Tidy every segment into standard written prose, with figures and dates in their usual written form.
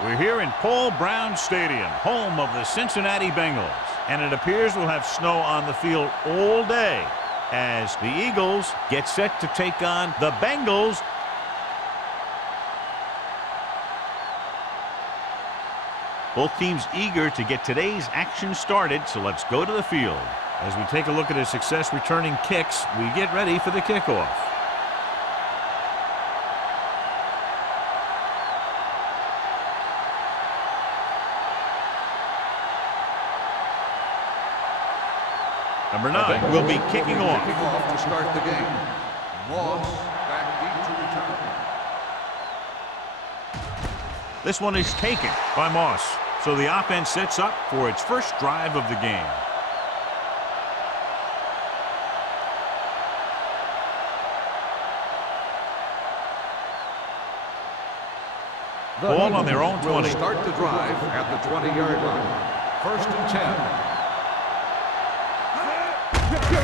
We're here in Paul Brown Stadium, home of the Cincinnati Bengals. And it appears we'll have snow on the field all day as the Eagles get set to take on the Bengals. Both teams eager to get today's action started, so let's go to the field. As we take a look at his success returning kicks, we get ready for the kickoff. Number 9 will be kicking off. Kicking off to start the game. Moss back deep to return. This one is taken by Moss. So the offense sets up for its first drive of the game. Ball on their own 20. Will start the drive at the 20-yard line. 1st and 10.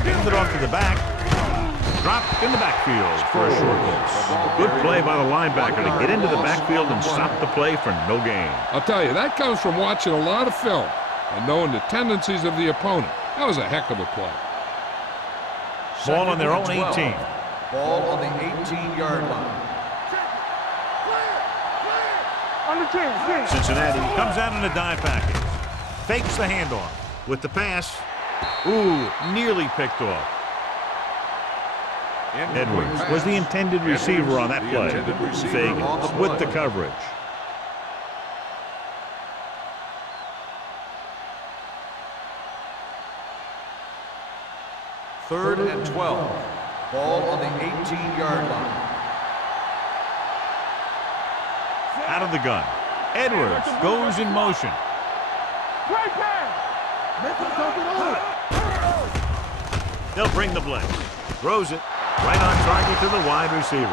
Getting it off to the back. Dropped in the backfield for a short loss. Good play by the linebacker to get into the backfield and stop the play for no gain. I'll tell you, that comes from watching a lot of film and knowing the tendencies of the opponent. That was a heck of a play. Ball on their own 18. Ball on the 18-yard line. Cincinnati comes out in a dime package. Fakes the handoff with the pass. Ooh, nearly picked off. Edwards was the intended receiver on that play. Fagans with the coverage. Third and 12. Ball on the 18-yard line. Out of the gun. Edwards goes in motion. They'll bring the blitz. Throws it right on target to the wide receiver.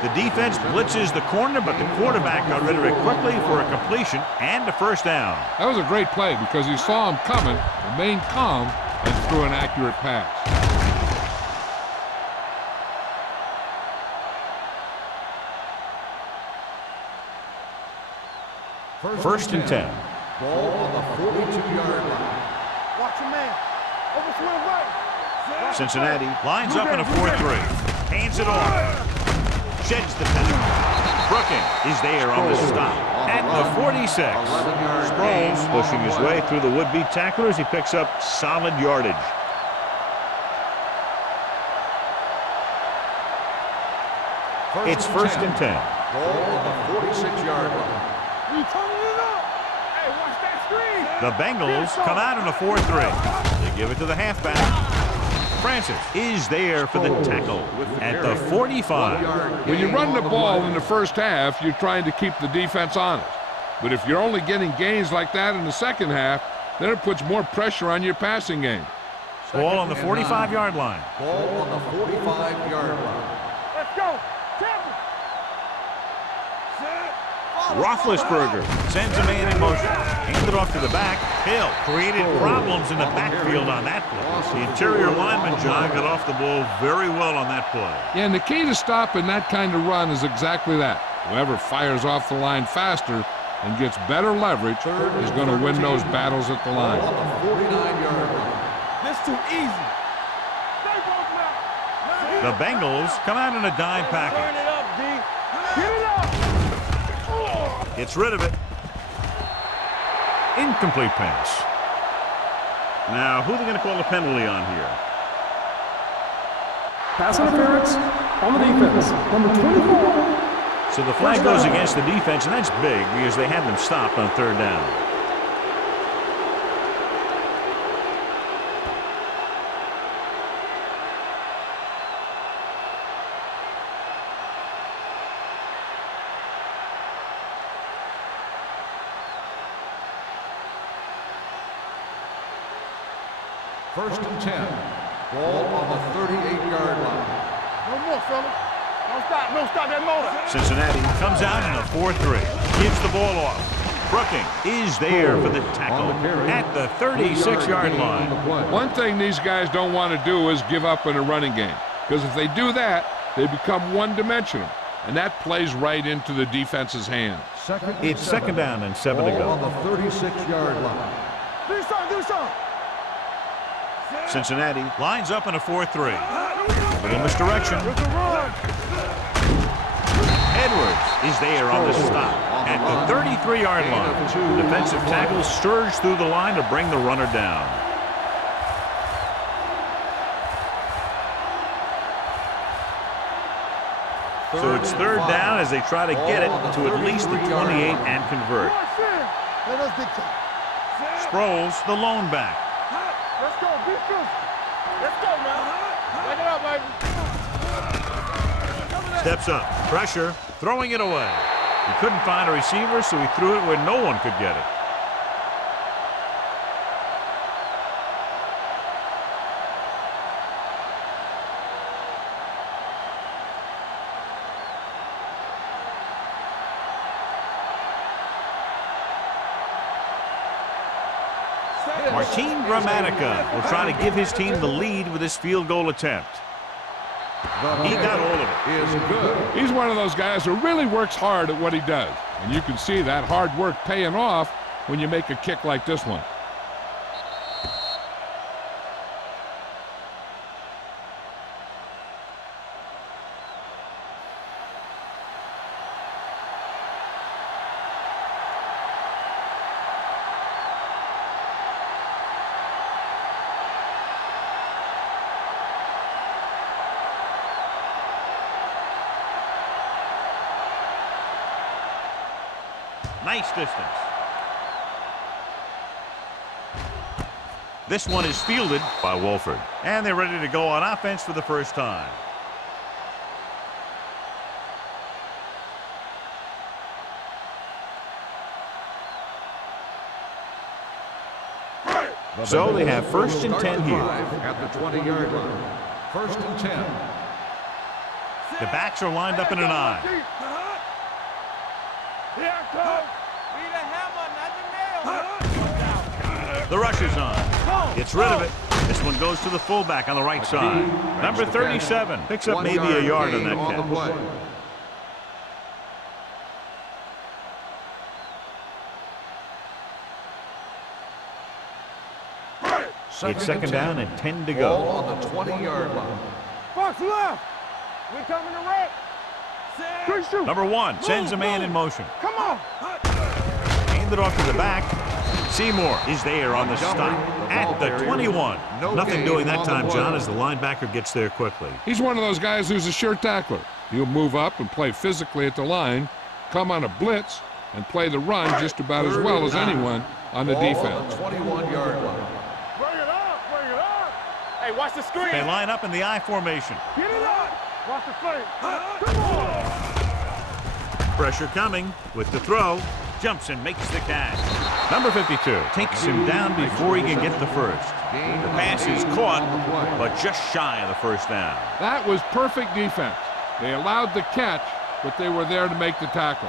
The defense blitzes the corner, but the quarterback got rid of it quickly for a completion and a first down. That was a great play because he saw him coming, remained calm, and threw an accurate pass. First and 10. Ball on the 42-yard line. Watch your man. Overswing right. Cincinnati lines up in a 4-3. Hands it off. Sheds the penalty. Brooking is there on the stop at the 46. Sproles pushing his way through the would-be tacklers. He picks up solid yardage. It's first and 10. Ball on the 46-yard line. The Bengals come out in a 4-3. They give it to the halfback. Francis is there for the tackle at the 45. When you run the ball in the first half, you're trying to keep the defense honest. But if you're only getting gains like that in the second half, then it puts more pressure on your passing game. Ball on the 45-yard line. Ball on the 45-yard line. Let's go. Roethlisberger sends a man in motion. Handed off to the back. Hill created problems in the backfield on that play. The interior lineman, John, got off the ball very well on that play. Yeah, and the key to stopping that kind of run is exactly that. Whoever fires off the line faster and gets better leverage is going to win those battles at the line. On the 49-yard line. This too easy. The Bengals come out in a dime package. Turn it up, D. Get it up. Gets rid of it. Incomplete pass. Now, who are they going to call a penalty on here? Pass interference on the defense. Number 24. So the flag goes against the defense, and that's big because they had them stopped on third down. First and 10. Ball on the 38-yard line. No more, fella. Don't stop. Don't stop that motor. Cincinnati comes out in a 4-3. Gives the ball off. Brooking is there for the tackle at the 36-yard line. One thing these guys don't want to do is give up in a running game, because if they do that, they become one-dimensional, and that plays right into the defense's hands. It's second down and 7 to Ball go. on the 36-yard line. Do something. Cincinnati lines up in a 4-3. Little misdirection. It's a run. Edwards is there on the stop at the 33-yard line. Defensive tackle surged through the line to bring the runner down. So it's third down as they try to get it to at least the 28 and convert. Let us dictate. Sproles, the lone back. Let's go, defense. Let's go, man. Take it up, baby. Steps up, pressure, throwing it away. He couldn't find a receiver, so he threw it where no one could get it. Martin Gramatica will try to give his team the lead with this field goal attempt. He got all of it. Is good. He's one of those guys who really works hard at what he does. And you can see that hard work paying off when you make a kick like this one. Nice distance. This one is fielded by Wolford. And they're ready to go on offense for the first time. So they have first and 10 here. At the 20-yard line. First and 10. The backs are lined up in an eye. Here it comes. The rush is on. Gets rid of it. This one goes to the fullback on the right side. Number 37 picks up maybe a yard on that catch. It's second down and 10 to go. Ball on the 20-yard line. Fox left. We're coming to right. Number 1 sends a man in motion. Come on. Hand it off to the back. Seymour is there on the stop at the 21. Nothing doing that time, John, as the linebacker gets there quickly. He's one of those guys who's a sure tackler. He'll move up and play physically at the line, come on a blitz, and play the run just about as well as anyone on the defense. 21-yard line. Bring it up. Hey, watch the screen. They line up in the I formation. Get it up. Watch the face. Come on. Pressure coming with the throw. Jumps and makes the catch. Number 52 takes him down before he can get the first. The pass is caught, but just shy of the first down. That was perfect defense. They allowed the catch, but they were there to make the tackle.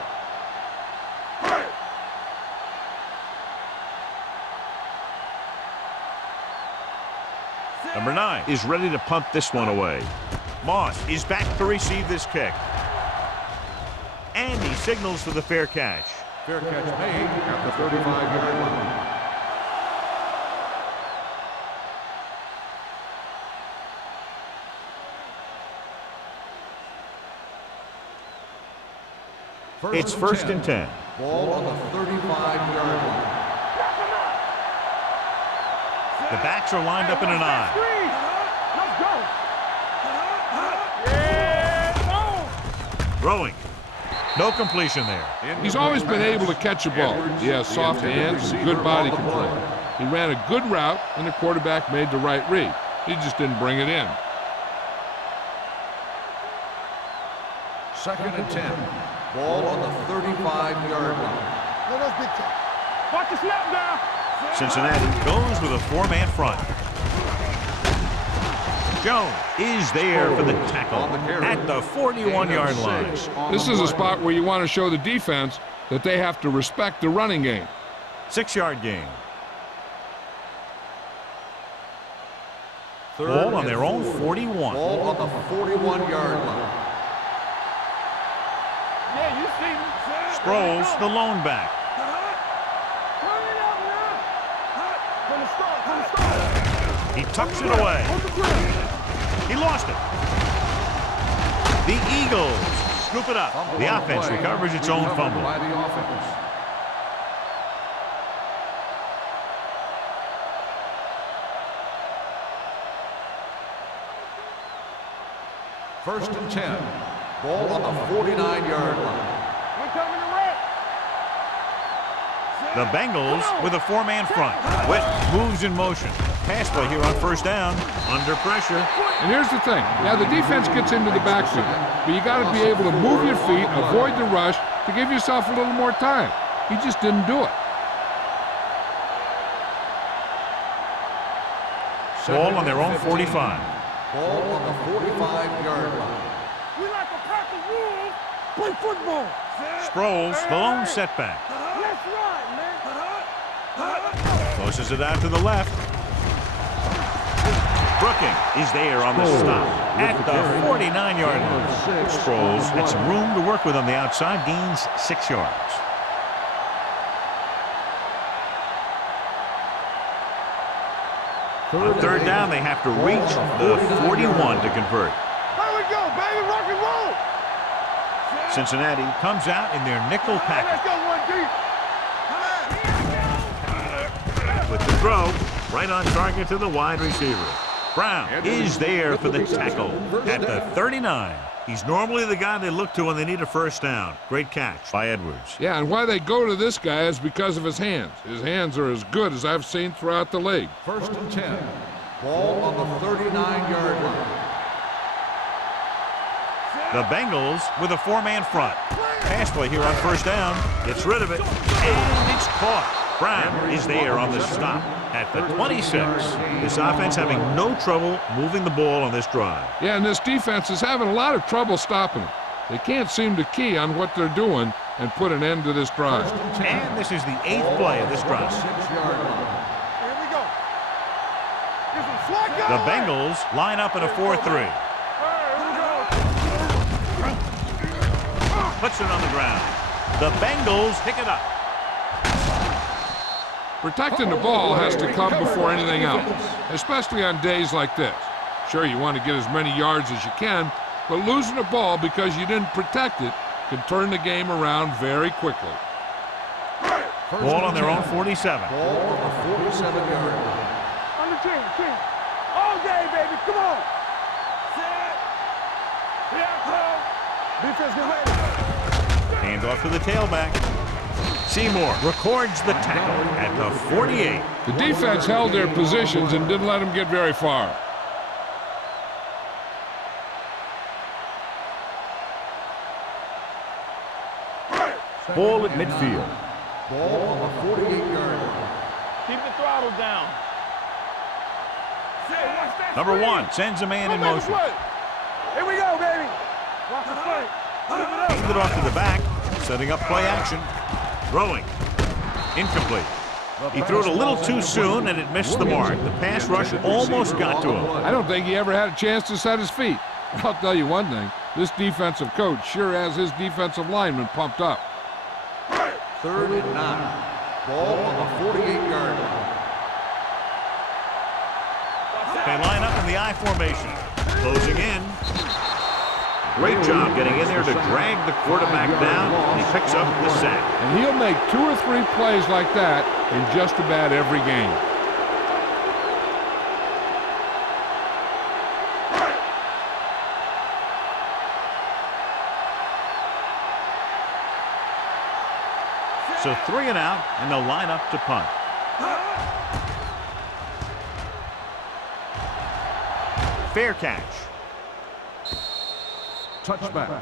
Number 9 is ready to punt this one away. Moss is back to receive this kick. And he signals for the fair catch. Fair catch made at the 35-yard line. It's first and 10. Ball on the 35-yard line. The backs are lined up in an eye. Let's go. Throwing. No completion there. He's always been able to catch a ball. He has soft hands and good body control. He ran a good route, and the quarterback made the right read. He just didn't bring it in. Second and 10. Ball on the 35-yard line. Let us dictate. Watch the snap down. Cincinnati goes with a 4-man front. Jones is there for the tackle at the 41-yard line. This is a spot where you want to show the defense that they have to respect the running game. 6-yard gain. Ball on their own 41. Ball on the 41-yard line. Yeah, you see me. Sproles, the lone back. Turn it up now. From the start. He tucks it away. He lost it. The Eagles scoop it up. The offense recovers its own fumble. By the offense. First and 10. Ball on the 49-yard line. We're coming to wreck. The Bengals with a four-man front. Witt moves in motion. Pass play here on first down. Under pressure. And here's the thing. Now, the defense gets into the backfield, but you got to be able to move your feet, avoid the rush, to give yourself a little more time. He just didn't do it. Ball on their own 45. Ball on the 45-yard line. We like a pack of wolves. Play football. Sproles, the lone setback. Let's run, man. Closes it out to the left. Brooking is there on the stop at the 49-yard line. Sproles had some room to work with on the outside, gains 6 yards. On third down, they have to reach the 41 to convert. There we go, baby. Rock and roll. Cincinnati comes out in their nickel Let's package go one deep. with the throw right on target to the wide receiver. Brown is there for the tackle at the 39. He's normally the guy they look to when they need a first down. Great catch by Edwards. Yeah, and why they go to this guy is because of his hands. His hands are as good as I've seen throughout the league. First and 10. Ball on the 39-yard line. The Bengals with a four-man front. Pass play here on first down. Gets rid of it, and it's caught. Brown is there on the stop at the 26. This offense having no trouble moving the ball on this drive. Yeah, and this defense is having a lot of trouble stopping him. They can't seem to key on what they're doing and put an end to this drive. And this is the 8th play of this drive. 6-yard line. Here we go. This is slot guy. The Bengals line up in a 4-3. Puts it on the ground. The Bengals pick it up. Protecting the ball has to come before anything else, especially on days like this. Sure, you want to get as many yards as you can, but losing the ball because you didn't protect it can turn the game around very quickly. Ball on their own 47. Ball on the 47-yard line. On the team. All day, baby. Come on. Set. Defense get ready. Hand off to the tailback. Seymour records the tackle at the 48. The defense held their positions and didn't let them get very far. Ball at midfield. Ball on the 48-yard line. Keep the throttle down. Number 1 sends a man in motion. Here we go, baby. Watch the play. Handed off to the back, setting up play action. Throwing. Incomplete. He threw it a little too soon, and it missed the mark. The pass rush almost got to him. I don't think he ever had a chance to set his feet. I'll tell you one thing, this defensive coach sure has his defensive lineman pumped up. Third and 9. Ball on the 48-yard line. They line up in the I formation. Closing in. Great job getting in there to drag the quarterback down, and he picks up the sack. And he'll make 2 or 3 plays like that in just about every game. So 3 and out, and they'll line up to punt. Fair catch. Touchback.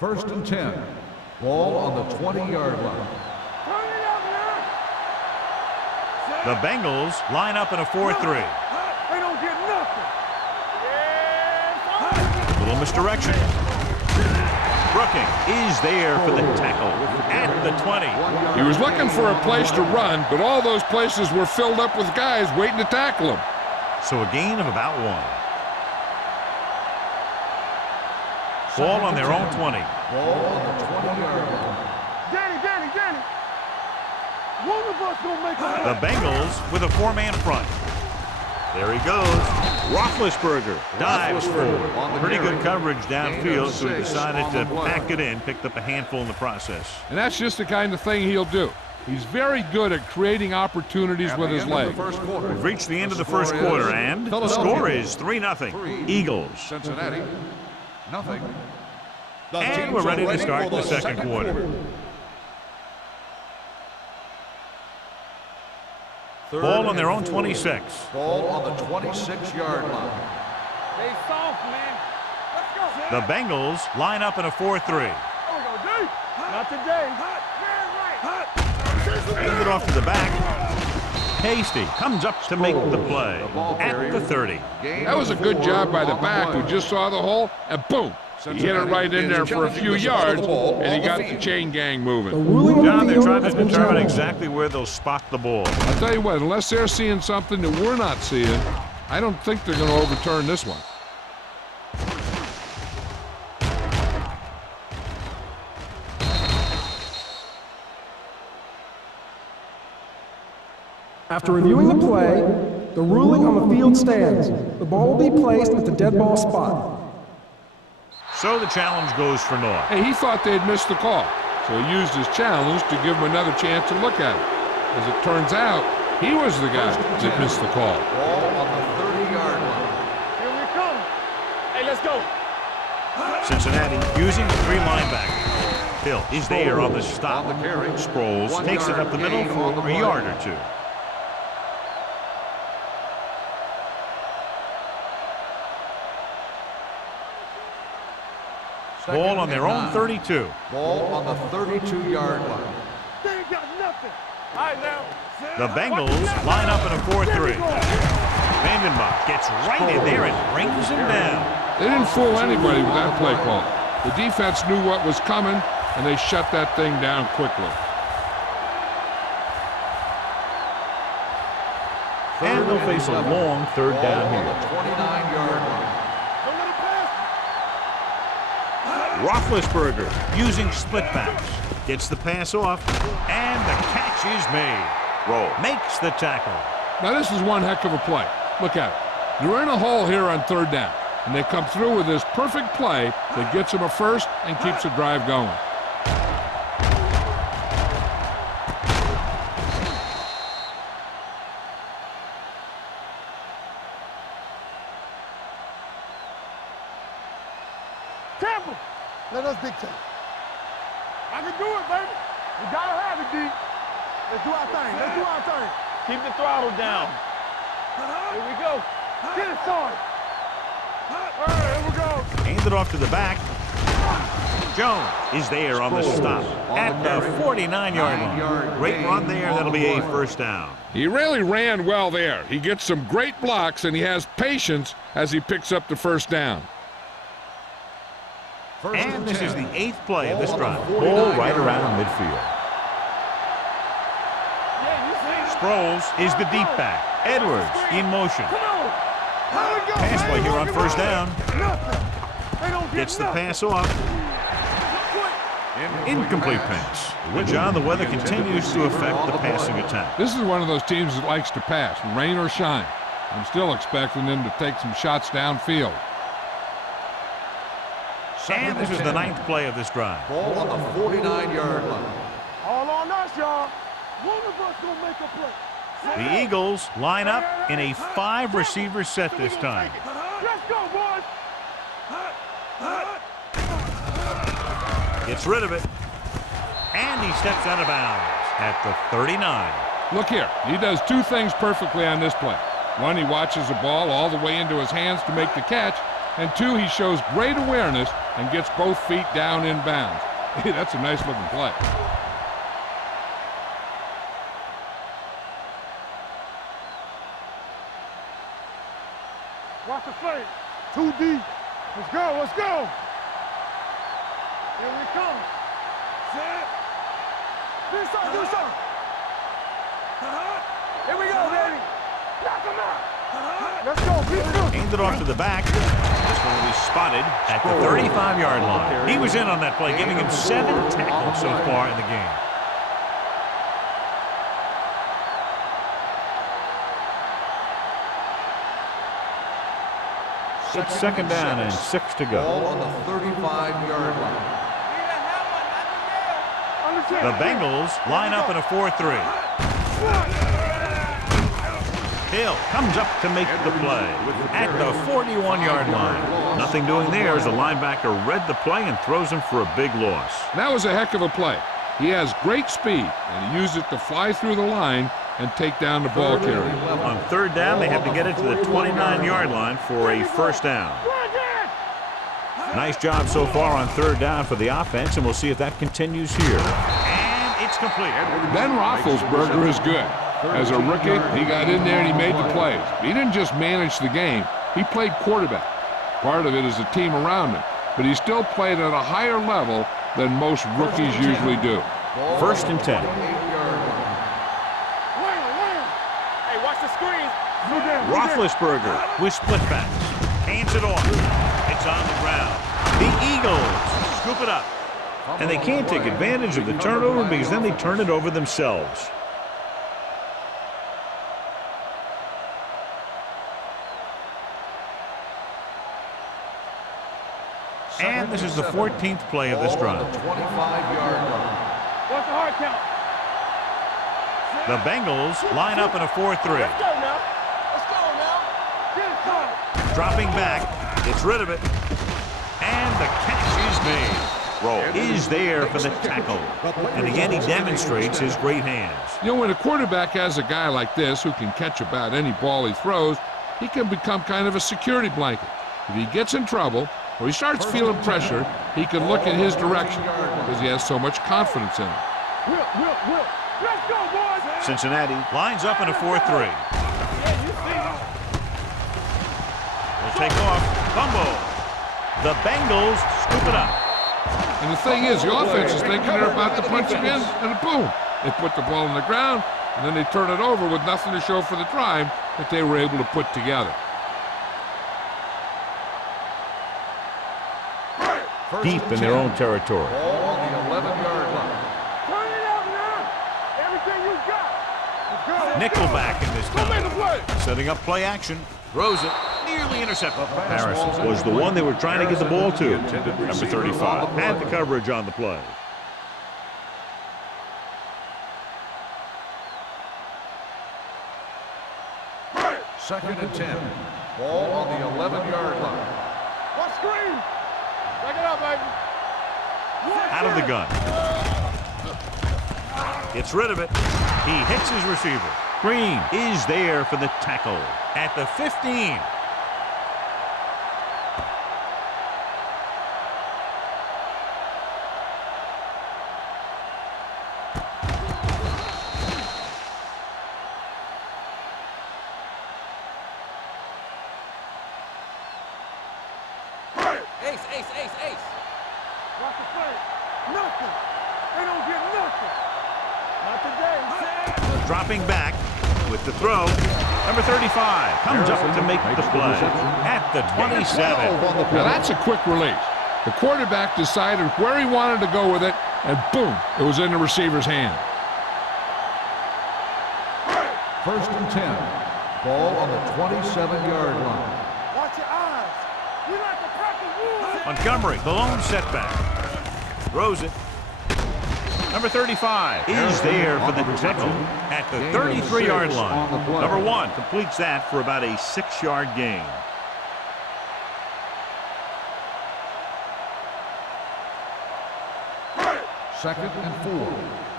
First and 10. Ball on the 20-yard line. Turn it up now. The Bengals line up in a 4-3. They don't get nothing. Little misdirection. Brooking is there for the tackle at the 20. He was looking for a place to run, but all those places were filled up with guys waiting to tackle him. So a gain of about 1. Ball on their own 20. Ball on the 20-yard line. Danny. One of us gonna make a The Bengals with a 4-man front. There he goes. Roethlisberger dives forward. Pretty good coverage downfield, so he decided to pack it in, picked up a handful in the process. And that's just the kind of thing he'll do. He's very good at creating opportunities with his legs. We've reached the end of the first quarter, and the score is 3-0. Eagles. Cincinnati, nothing. And we're ready to start the second quarter. Ball on their own 26. Ball on the 26-yard line. Stay soft, man. Let's go. The Bengals line up in a 4-3. There we go, D. Not today. Hand it off to the back. Hasty comes up to make the play at the 30. That was a good job by the back who just saw the hole, and boom. He hit it right in there for a few yards, and he got the chain gang moving. John, they're trying to determine exactly where they'll spot the ball. I'll tell you what, unless they're seeing something that we're not seeing, I don't think they're going to overturn this one. After reviewing the play, the ruling on the field stands. The ball will be placed at the dead ball spot. So the challenge goes for North. Hey, he thought they'd missed the call, so he used his challenge to give him another chance to look at it. As it turns out, he was the guy that missed the call. Ball on the 30-yard line. Here we come. Hey, let's go. Cincinnati using the 3 linebackers. Hill is there on the stop. On the carry. Sproles takes it up the middle for a yard or 2. Ball on their own 32. Ball on the 32-yard line. They ain't got nothing. All right, now. The Bengals line up in a 4-3. Vandenbach gets right in there and brings him down. They didn't fool anybody with that play call. The defense knew what was coming, and they shut that thing down quickly. And they'll face a long 3rd down On here. the 29-yard line. Don't let it pass. Roethlisberger using split backs. Gets the pass off, and the catch is made. Roll makes the tackle. Now, this is one heck of a play. Look at it. They're in a hole here on 3rd down, and they come through with this perfect play that gets them a first and keeps the drive going. Tampa. Let us dictate. I can do it, baby. We gotta have it, D. Let's do our thing. Keep the throttle down. Here we go. Get it, son. All right, here we go. Hand it off to the back. Jones is there on the stop at the 49-yard line. Great run there. That'll be a 1st down. He really ran well there. He gets some great blocks, and he has patience as he picks up the 1st down. And this is the 8th play of this drive. Ball right around midfield. Sproles is the deep back. Edwards in motion. Come on. Here we go. Pass play here on 1st down. Nothing. They don't get Gets the nothing. pass off. Incomplete pass. Well, John, the weather continues to affect the passing attack. This is one of those teams that likes to pass, rain or shine. I'm still expecting them to take some shots downfield. And this is the 9th play of this drive. Ball on the 49-yard line. All on us, y'all. One of us gonna make a play. The Eagles line up in a 5-receiver set this time. Let's go, boys. Gets rid of it. And he steps out of bounds at the 39. Look here, he does 2 things perfectly on this play. 1, he watches the ball all the way into his hands to make the catch, and 2, he shows great awareness and gets both feet down in bounds. Hey, that's a nice looking play. Watch the fake. 2 deep. Let's go. Here we come. Set. Do something, do something. Here we go, baby. Knock him out. Let's go, people. Aimed it off to the back. This one will be spotted at the 35-yard line. He was in on that play, giving him 7 tackles so far in the game. It's second down and 6 to go. Ball on the 35-yard line. The Bengals line up in a 4-3. Hill comes up to make the play at the 41-yard line. Nothing doing there as the linebacker read the play and throws him for a big loss. That was a heck of a play. He has great speed, and he used it to fly through the line and take down the ball carrier. On third down, they have to get it to the 29-yard line for a first down. Nice job so far on third down for the offense, and we'll see if that continues here. And it's complete. Ben Roethlisberger is good. As a rookie, he got in there and he made the plays. He didn't just manage the game, he played quarterback. Part of it is the team around him, but he still played at a higher level than most rookies usually do. First and 10. Hey, watch the screen. Roethlisberger with split backs. Hands it off. It's on the ground. The Eagles scoop it up. And they can't take advantage of the turnover because then they turn it over themselves. And this is the 14th play of this drive. 25-yard line. What's the hard count? The Bengals line up in a 4-3. Let's go now. Let's go now. Get it done. Dropping back, gets rid of it. And the catch is made. Roll is there for the tackle. And again, he demonstrates his great hands. You know, when a quarterback has a guy like this who can catch about any ball he throws, he can become kind of a security blanket. If he gets in trouble, or he starts feeling pressure, he can look in his direction because he has so much confidence in him. Will. Let's go, boys. Cincinnati lines up in a 4-3. Yeah, you see. Will take off. Fumble. The Bengals scoop it up. And the thing is, the offense is thinking they're about to punch him in, and boom, they put the ball on the ground, and then they turn it over with nothing to show for the drive that they were able to put together. Deep in their own territory. Ball on the 11-yard line. Turn it out now. Everything you got. Let's go. Nickelback in this Go make the time. play. Setting up play action. Throws it. Nearly intercepted. Harris was the one they were trying to get the ball to. Number 35 had the coverage on the play. Second and 10. Ball on the 11-yard line. What screen? Back it up, baby. Out of the gun. Gets rid of it. He hits his receiver. Green is there for the tackle at the 15. Ace. Watch the play. Nothing. They don't get nothing. Not today. Dropping back with the throw. Number 35 comes up to make the play at the 27. Now that's a quick release. The quarterback decided where he wanted to go with it, and boom, it was in the receiver's hand. First and 10. Ball on the 27-yard line. Watch your eyes. We like to practice rules. Montgomery, the lone setback. Throws it. Number 35 is there for the tackle at the 33-yard line. Number 1 completes that for about a 6-yard gain. Second and 4.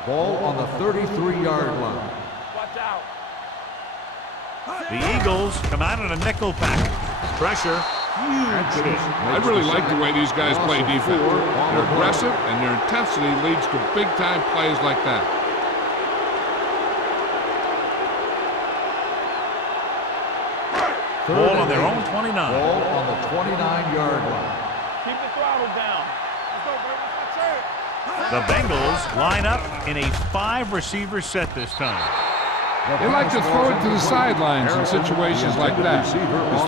Ball on the 33-yard line. Watch out. The Eagles come out in a nickel package. Pressure, huge hit. I really like the way these guys play defense. They're aggressive, and their intensity leads to big-time plays like that. Ball on their own 29. Ball on the 29-yard line. Keep the throttle down. Let's go, baby. Watch The Bengals line up in a 5-receiver set this time. They like to throw it to the sidelines in situations like that. His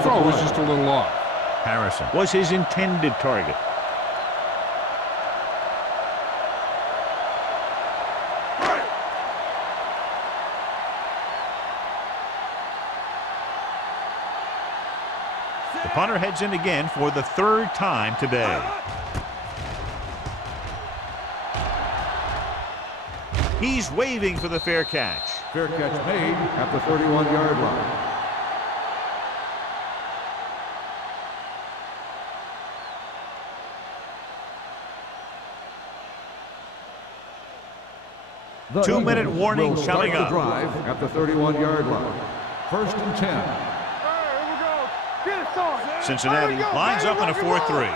throw was just a little off. Harrison was his intended target. The punter heads in again for the 3rd time today. He's waving for the fair catch. Fair catch made at the 31-yard line. The 2-minute Eagles warning will coming start up. the drive at the 31-yard line. 1st and 10. Here we go. Get it started. Cincinnati Here we go, lines baby, up in a rock and roll. 4-3.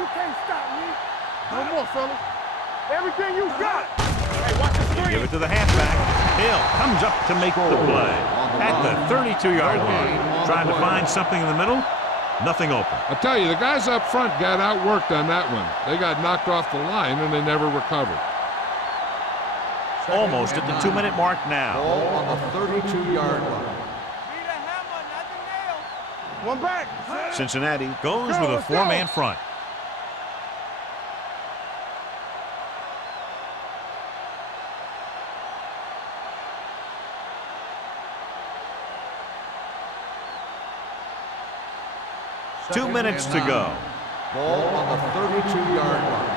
You can't stop me. No more, fellas. Everything you got. Hey, watch the screen. Give it to the halfback. Hill comes up to make the play at the 32-yard line. Trying to find something in the middle. Nothing open. I'll tell you, the guys up front got outworked on that one. They got knocked off the line and they never recovered. Almost at the 2-minute mark now. Ball on the 32-yard line. One back. Cincinnati goes with a Let's go. 4-man front. Two Second minutes and to 9. go. Ball on the 32-yard line.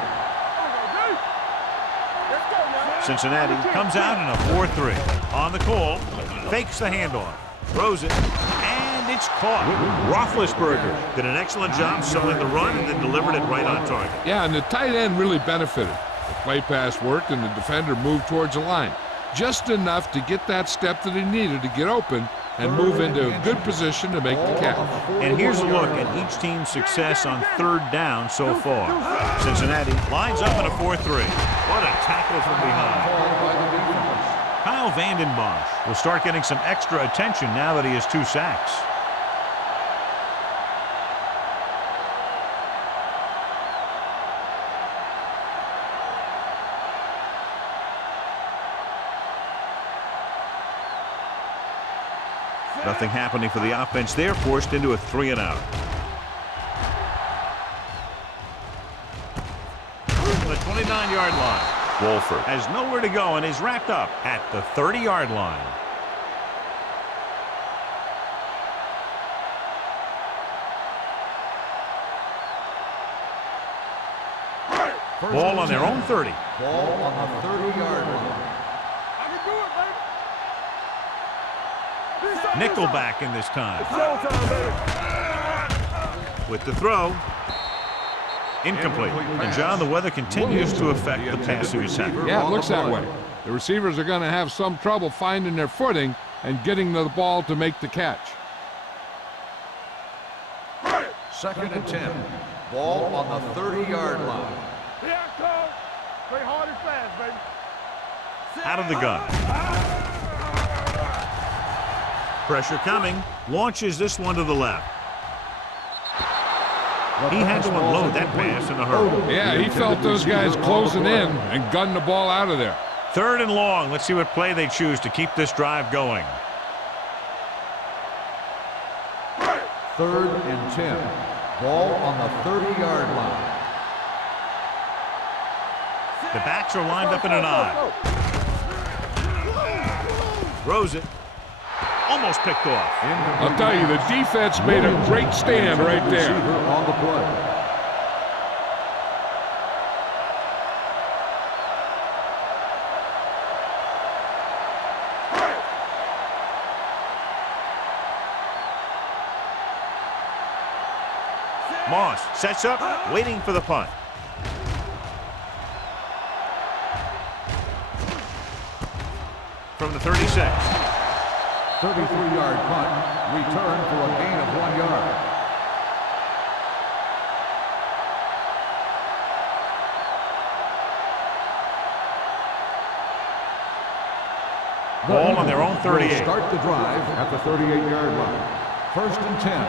Cincinnati comes out in a 4-3. On the call, fakes the handoff, throws it, and it's caught. Roethlisberger did an excellent job selling the run and then delivered it right on target. Yeah, and the tight end really benefited. The play pass worked and the defender moved towards the line. Just enough to get that step that he needed to get open and move into a good position to make the catch. And here's a look at each team's success on 3rd down so far. Cincinnati lines up in a 4-3. What a tackle from behind. Kyle Vanden Bosch will start getting some extra attention now that he has 2 sacks. Nothing happening for the offense there, forced into a 3-and-out. The 29-yard line. Wolford has nowhere to go and is wrapped up at the 30-yard line. Ball on their own 30. Ball on the 30-yard line. I can do it, baby. Nickelback in this time. Showtime, baby. With the throw. Incomplete. And John, the weather continues to affect the passing attack. Yeah, it looks that way. The receivers are going to have some trouble finding their footing and getting the ball to make the catch. 2nd and 10. Ball on the 30-yard line. Here I come. Play hard and fast, baby. Out of the gun. Pressure coming. Launches this one to the left. He had to unload that pass in a hurry. Yeah, he felt those guys closing in and gunned the ball out of there. 3rd and long. Let's see what play they choose to keep this drive going. 3rd and 10. Ball on the 30-yard line. The backs are lined up in an I. Throws it. Almost picked off. I'll tell you, the defense made a great stand right there. Receiver on the play. Moss sets up, waiting for the punt. From the 36. 33-yard punt. Return for a gain of 1 yard. Ball on their own 38. Start the drive at the 38-yard line. 1st and 10.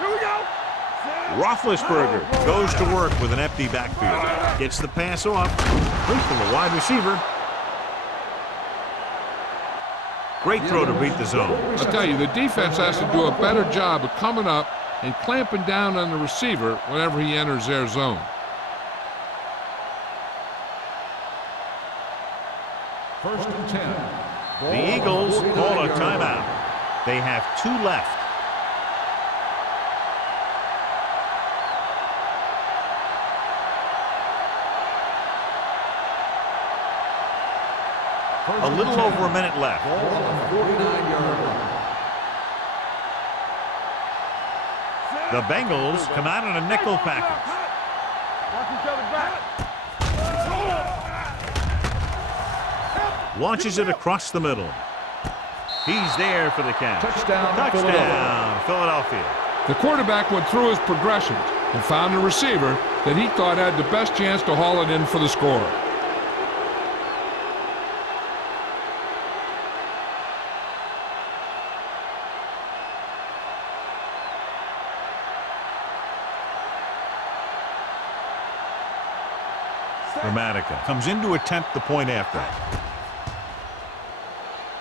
Here we go. Roethlisberger goes to work with an empty backfield. Gets the pass off. Complete from the wide receiver. Great throw to beat the zone. I'll tell you, the defense has to do a better job of coming up and clamping down on the receiver whenever he enters their zone. First and 10. The Eagles call a timeout. They have 2 left. A little over a minute left. Ball on the 49-yard line. The Bengals come out in a nickel package. Watch each other back. Launches it across the middle. He's there for the catch. Touchdown, Philadelphia. The quarterback went through his progressions and found a receiver that he thought had the best chance to haul it in for the score. Gramatica comes in to attempt the point after.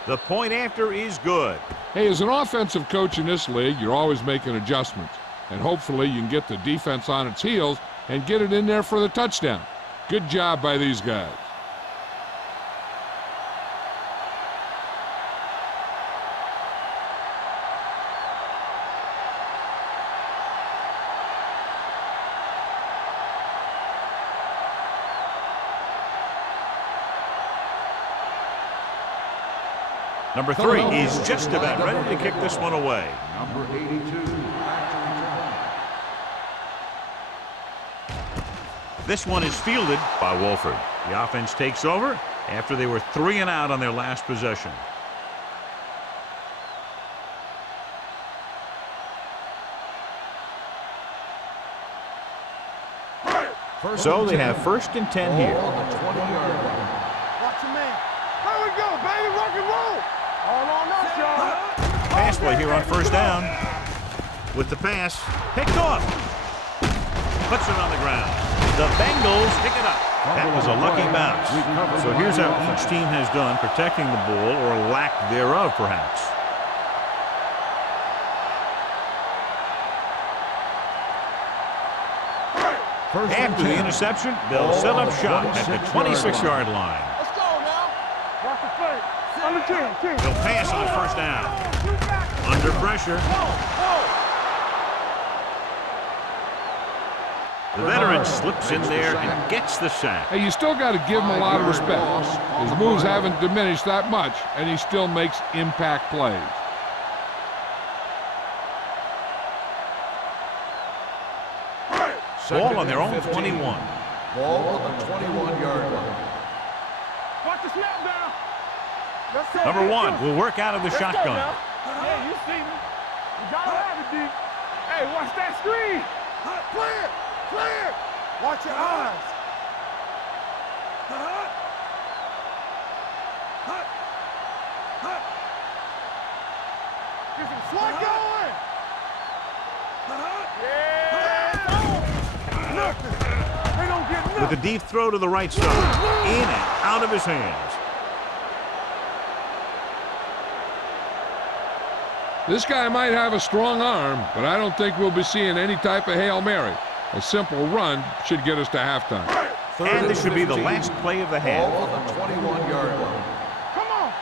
The point after is good. Hey, as an offensive coach in this league, you're always making adjustments. And hopefully you can get the defense on its heels and get it in there for the touchdown. Good job by these guys. Number 3 is just about ready to kick this one away. Number 82. This one is fielded by Wolford. The offense takes over after they were 3 and out on their last possession. So they have first and 10 here. On the 20-yard line. Watch your man. There we go, baby. Rock and roll. All on us, y'all. Pass play here on first down. With the pass, picked off. Puts it on the ground. The Bengals pick it up. That was a lucky bounce. So here's how each team has done protecting the ball, or lack thereof, perhaps. After the interception, they'll set up shop at the 26-yard line. Let's go now. Watch the play. On the 10. They'll pass on first down. Under pressure. The veteran slips in there and gets the sack. Hey, you still got to give him a lot of respect. His moves haven't diminished that much, and he still makes impact plays. Ball on their own 21. Ball on the 21-yard line. Watch the snap down. Number 1 will work out of the shotgun. Yeah, you see me. You gotta have it, D. Hey, watch that screen. Clear. Watch your eyes. Get some slot going. Yeah. Nothing. They don't get nothing. With a deep throw to the right side. In and out of his hands. This guy might have a strong arm, but I don't think we'll be seeing any type of Hail Mary. A simple run should get us to halftime. And this should be the last play of the half. Ball on the 21-yard line. Come on.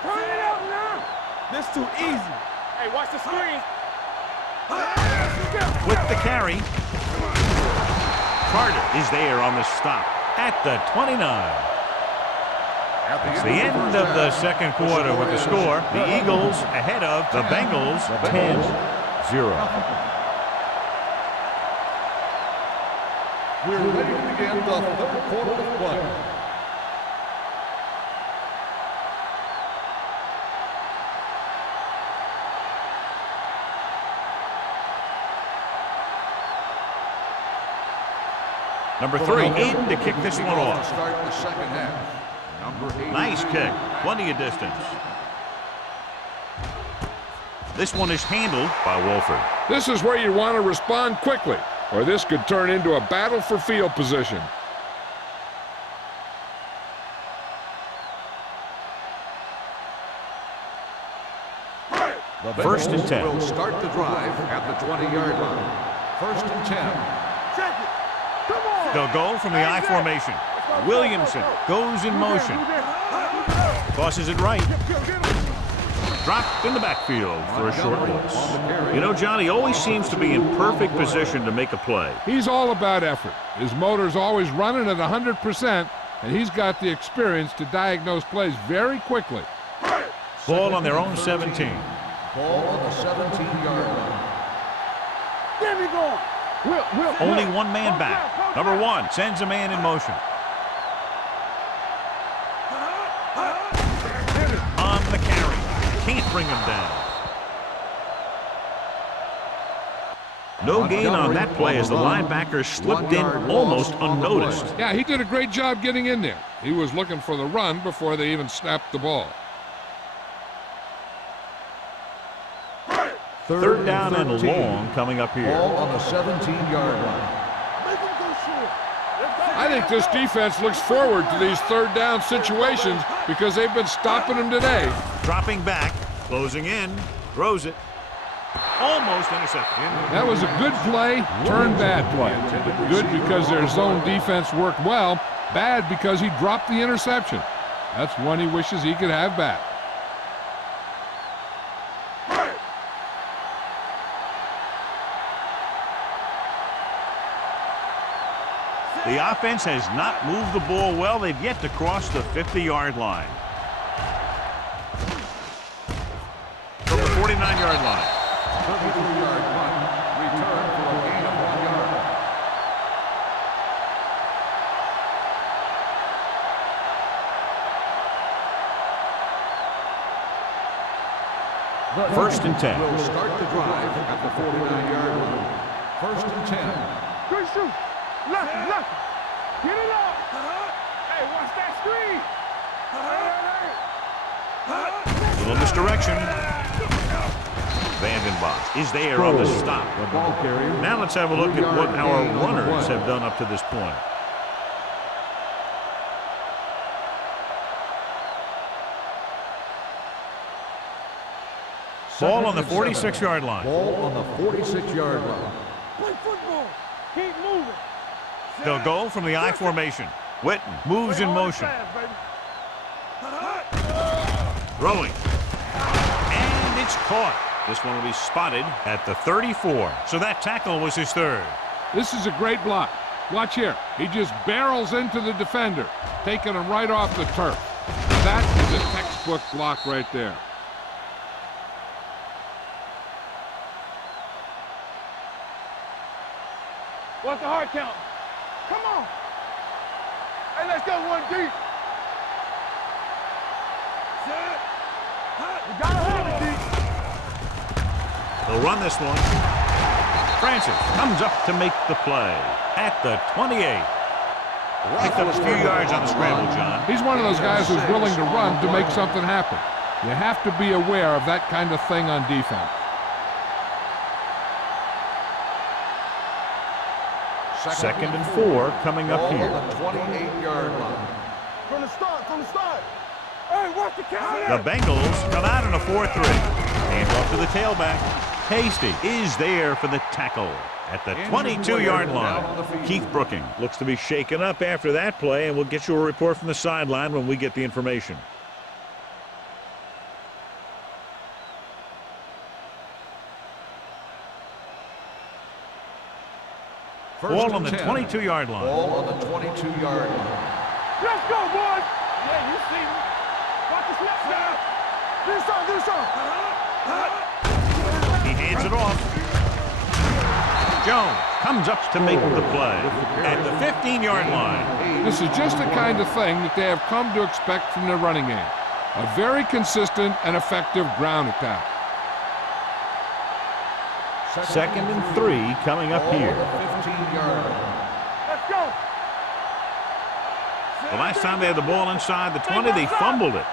Turn it up now. This too easy. Hey, watch the screen. With the carry. Carter is there on the stop at the 29. It's the end of the second quarter with the score. The Eagles ahead of the Bengals 10-0. We're ready to begin the third quarter of play. Number 3 in to kick this one To off. start the second half. Number 8. Nice kick. Plenty of distance. This one is handled by Wolford. This is where you want to respond quickly, or this could turn into a battle for field position. The First and 10. will start the drive at the 20-yard line. First and 10. Check it. Come on. They'll go from the I formation. Williamson goes in motion. Tosses it right. Dropped in the backfield for a short loss. You know, John, he always seems to be in perfect position to make a play. He's all about effort. His motor's always running at 100%, and he's got the experience to diagnose plays very quickly. Ball on their own 17. Ball on the 17-yard line. Get me going. Only one man back. Number 1 sends a man in motion. On the carry. Can't bring him down. No gain on that play as the linebacker slipped in almost unnoticed. Yeah, he did a great job getting in there. He was looking for the run before they even snapped the ball. Third down and long coming up here. Ball on the 17-yard line. I think this defense looks forward to these third down situations because they've been stopping them today. Dropping back, closing in, throws it. Almost intercepted. That was a good play, turned bad play. Good because their zone defense worked well, bad because he dropped the interception. That's one he wishes he could have back. The offense has not moved the ball well. They've yet to cross the 50-yard line. From the 49-yard line. 32-yard punt. Return for a gain of 1 yard. First and 10. Will start the drive at the 49-yard line. First and 10. Good shoot. Left. Get it up. Hey, watch that screen. Little misdirection. Vandenbos is there on the stop. The ball carrier. Now let's have a look at what our runners have done up to this point. Ball on the 46-yard line. Ball on the 46-yard line. Play football. Keep moving. They'll go from the I formation. Witten moves in motion. Throwing. And it's caught. This one will be spotted at the 34. So that tackle was his third. This is a great block. Watch here. He just barrels into the defender, taking him right off the turf. That is a textbook block right there. What's the hard count? Come on. Hey, let's go one deep. You gotta have it deep. They'll run this one. Francis comes up to make the play at the 28. Picked up a few yards on the scramble, John. He's one of those guys who's willing to run to make something happen. You have to be aware of that kind of thing on defense. Second and 4 coming up here. Ball on the 28-yard line. From the start. Hey, watch the count. The Bengals come out in a 4-3. Hand off to the tailback. Hasty is there for the tackle at the 22-yard line. Keith Brooking looks to be shaken up after that play, and we'll get you a report from the sideline when we get the information. Ball on the 22-yard line. Ball on the 22-yard line. Let's go, boys. Yeah, you see me. Watch the snap down. Do something. He hands it off. Jones comes up to make the play at the 15-yard line. This is just the kind of thing that they have come to expect from their running game. A very consistent and effective ground attack. Second and 3 coming up here. 15-yard line. Let's go. The last time they had the ball inside the 20, they fumbled it.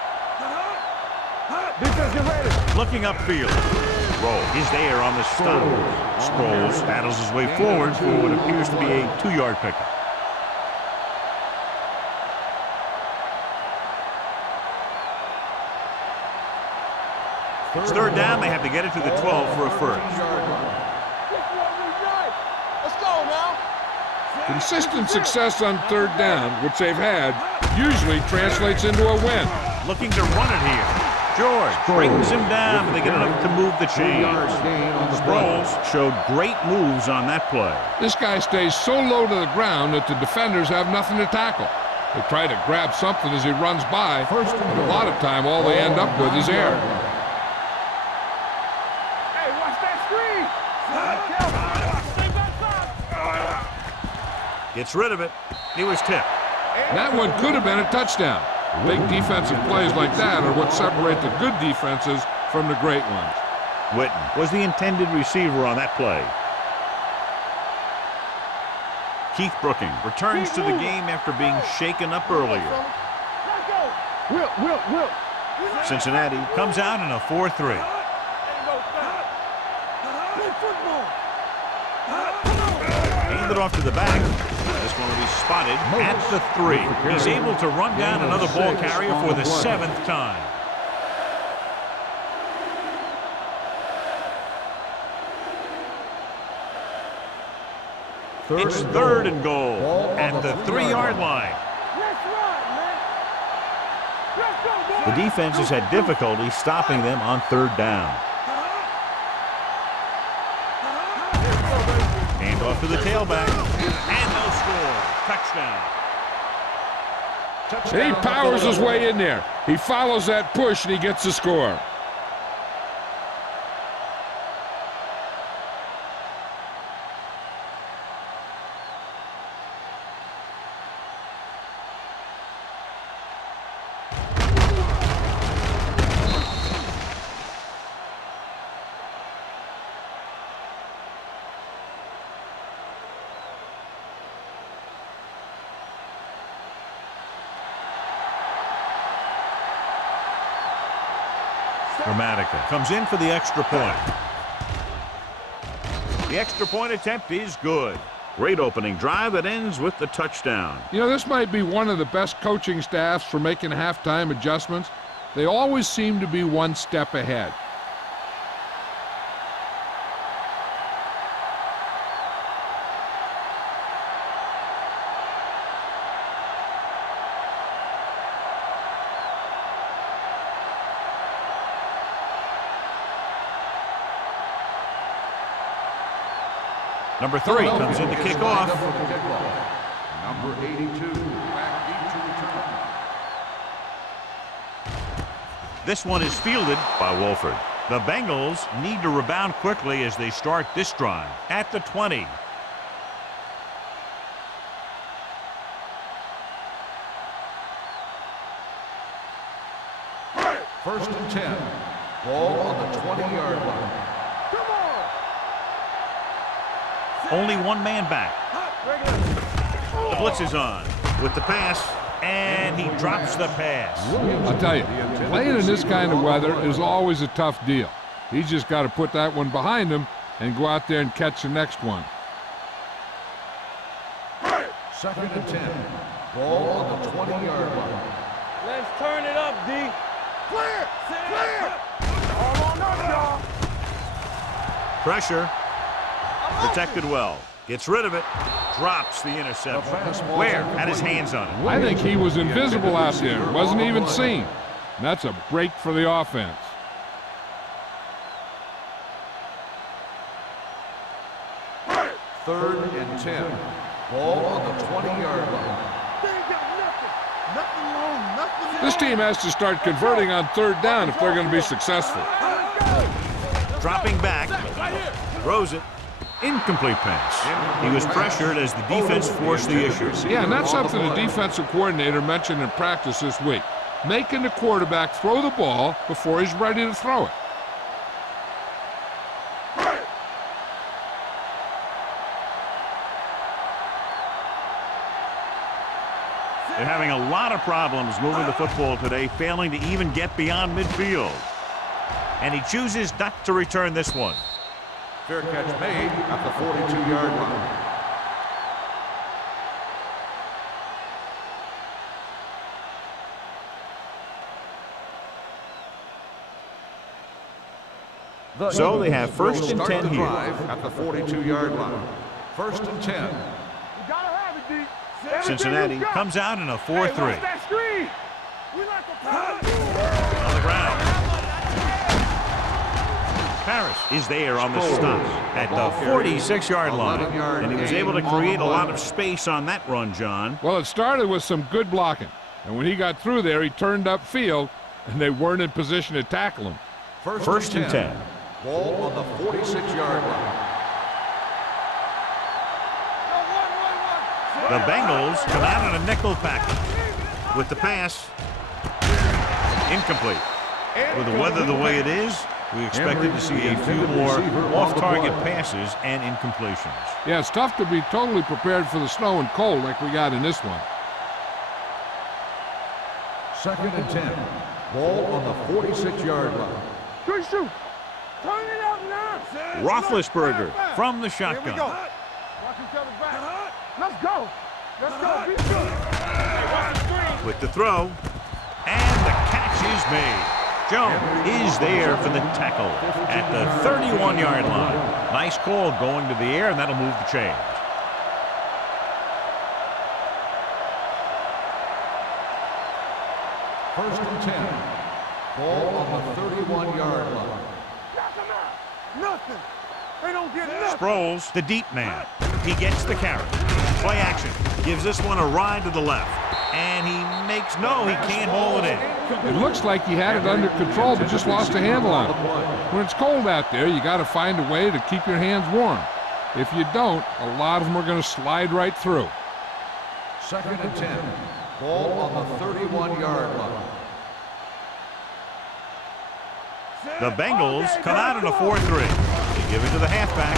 Defense, get ready. Looking upfield. throw is there on the stop. Sproles battles his way forward for what appears to be a 2-yard pickup. It's third down. They have to get it to the 12 for a first. Let's go now. Consistent success on third down, which they've had, usually translates into a win. Looking to run it here. George brings him down, but they get enough to move the chains. Sproles showed great moves on that play. This guy stays so low to the ground that the defenders have nothing to tackle. They try to grab something as he runs by, but a lot of time all they end up with is air. Hey, watch that screen. Gets rid of it. He was tipped. That one could have been a touchdown. Big defensive plays like that are what separate the good defenses from the great ones. Witten was the intended receiver on that play. Keith Brooking returns to the game after being shaken up earlier. Will. Cincinnati comes out in a 4-3. Handed off to the back. This one will be spotted at the 3. He's able to run down another ball carrier for the 7th time. It's third and goal at the 3-yard line. The defense has had difficulty stopping them on third down. Hand off to the tailback. And they'll score. Touchdown. He powers his way in there. He follows that push and he gets the score. Gramatica comes in for the extra point. The extra point attempt is good. Great opening drive that ends with the touchdown. You know, this might be one of the best coaching staffs for making halftime adjustments. They always seem to be one step ahead. Number 3 comes in to kick off. Number 82, back deep to return. This one is fielded by Wolford. The Bengals need to rebound quickly as they start this drive at the 20. First and 10. Ball on the 20-yard line. Only one man back. The blitz is on with the pass, and he drops the pass. I'll tell you, playing in this kind of weather is always a tough deal. He's just got to put that one behind him and go out there and catch the next one. Second and 10. Ball on the 20-yard line. Let's turn it up, D. Clear! All on up, y'all. Pressure. Protected well. Gets rid of it. Drops the interception. Ware had his hands on it. I think he was invisible out there. Wasn't even seen. And that's a break for the offense. Third and 10. Ball on the 20-yard line. This team has to start converting on third down if they're going to be successful. Dropping back. Throws it. Incomplete pass. He was pressured as the defense forced the issue. Yeah, and that's something the defensive coordinator mentioned in practice this week. Making the quarterback throw the ball before he's ready to throw it. They're having a lot of problems moving the football today, failing to even get beyond midfield. and he chooses not to return this one. Fair catch made at the 42-yard line. So they have first and 10 here. At the 42-yard line. First and 10. You gotta have it, D. Cincinnati comes out in a 4-3. Hey, watch that screen. We like to On the ground. Paris is there on the stop at the 46-yard line. And he was able to create a lot of space on that run, John. Well, it started with some good blocking. And when he got through there, he turned upfield, and they weren't in position to tackle him. First and 10. Ball on the 46-yard line. The Bengals come out in a nickel package. With the pass, incomplete. With the weather the way it is, we expected to see a few more off-target passes and incompletions. Yeah, it's tough to be totally prepared for the snow and cold like we got in this one. Second and 10. Ball on the 46-yard line. Good shoot. Turn it out now. Roethlisberger from the Here we shotgun. go. Watch each other back. Let's go. Let's go. Be good. With the throw, and the catch is made. Jones is there for the tackle at the 31-yard line. Nice call going to the air, and that'll move the chains. First and 10. Ball on the 31-yard line. Knock him out. Nothing. They don't get nothing. Sproles, the deep man. He gets the carry. Play action. Gives this one a ride to the left. And he makes no, he can't hold it in. It looks like he had it under control, but just lost a handle on it. When it's cold out there, you got to find a way to keep your hands warm. If you don't, a lot of them are going to slide right through. Second and 10. Ball on the 31-yard line. The Bengals come out in a 4-3. They give it to the halfback.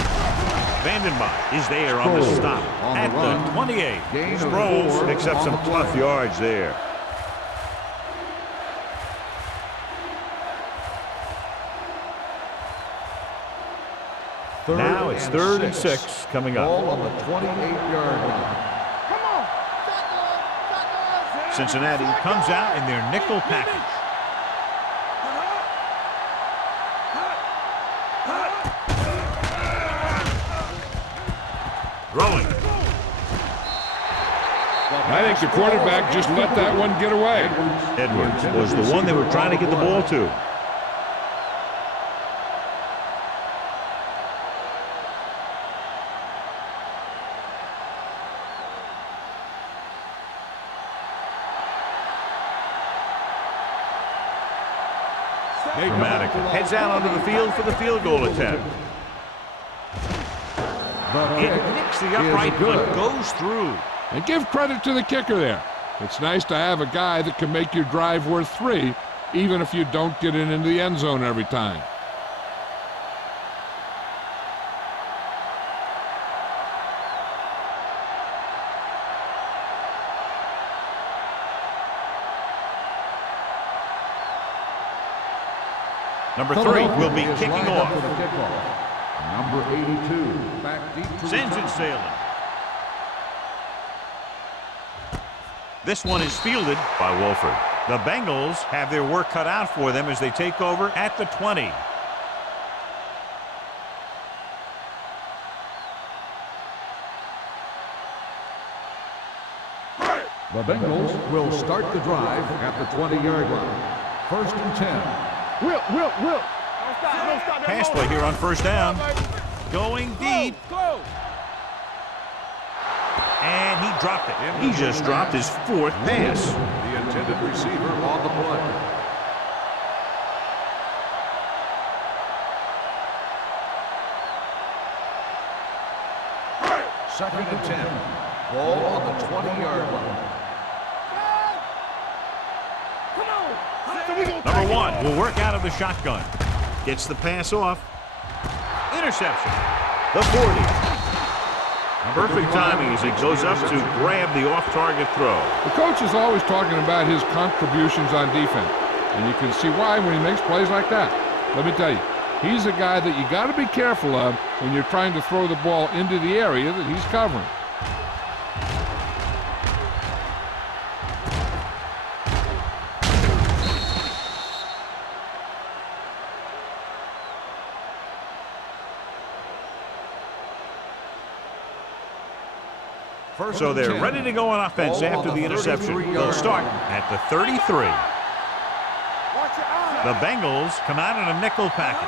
Vandenbach is there on the stop at the 28. Sproles picks up some tough yards there. Now it's third and 6 coming up. Ball on the 28-yard line. Come on. Cincinnati comes out in their nickel package. Throwing. I think the quarterback just let that one get away. Edwards was the one they were trying to get the ball to. Dramatic. Heads out onto the field for the field goal attempt. It nicks the upright, but goes through. And give credit to the kicker there. It's nice to have a guy that can make your drive worth 3, even if you don't get it into the end zone every time. Number 3 will be kicking off. Number 82, back deep to Sends it sailing. This one is fielded by Wolford. The Bengals have their work cut out for them as they take over at the 20. The Bengals will start the drive at the 20-yard line. First and 10. Will. Don't stop. Pass play here on first down. Going deep. Go. And he dropped it. He just dropped his 4th pass. The intended receiver on the play. Second and 10. Ball on the 20-yard line. Number 1 will work out of the shotgun. Gets the pass off. Interception. The 40. Perfect timing as he goes up to grab the off-target throw. The coach is always talking about his contributions on defense, and you can see why when he makes plays like that. Let me tell you, he's a guy that you got to be careful of when you're trying to throw the ball into the area that he's covering. So they're ready to go on offense after the interception. They'll start at the 33. The Bengals come out in a nickel package.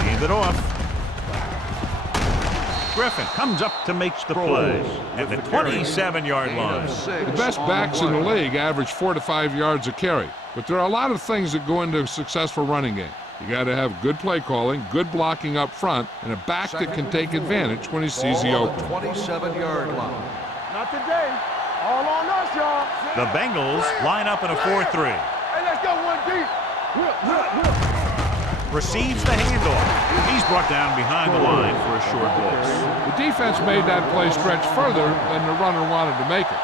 Hand it off. Griffin comes up to make the play at the 27-yard line. The best backs in the league average 4 to 5 yards a carry, but there are a lot of things that go into a successul running game. You got to have good play calling, good blocking up front, and a back that can take advantage when he sees the opening. 27-yard line. Not today. All on us, y'all. The Bengals line up in a 4-3. Hey, let's go one deep. Receives the handoff. He's brought down behind the line for a short loss. The defense made that play stretch further than the runner wanted to make it.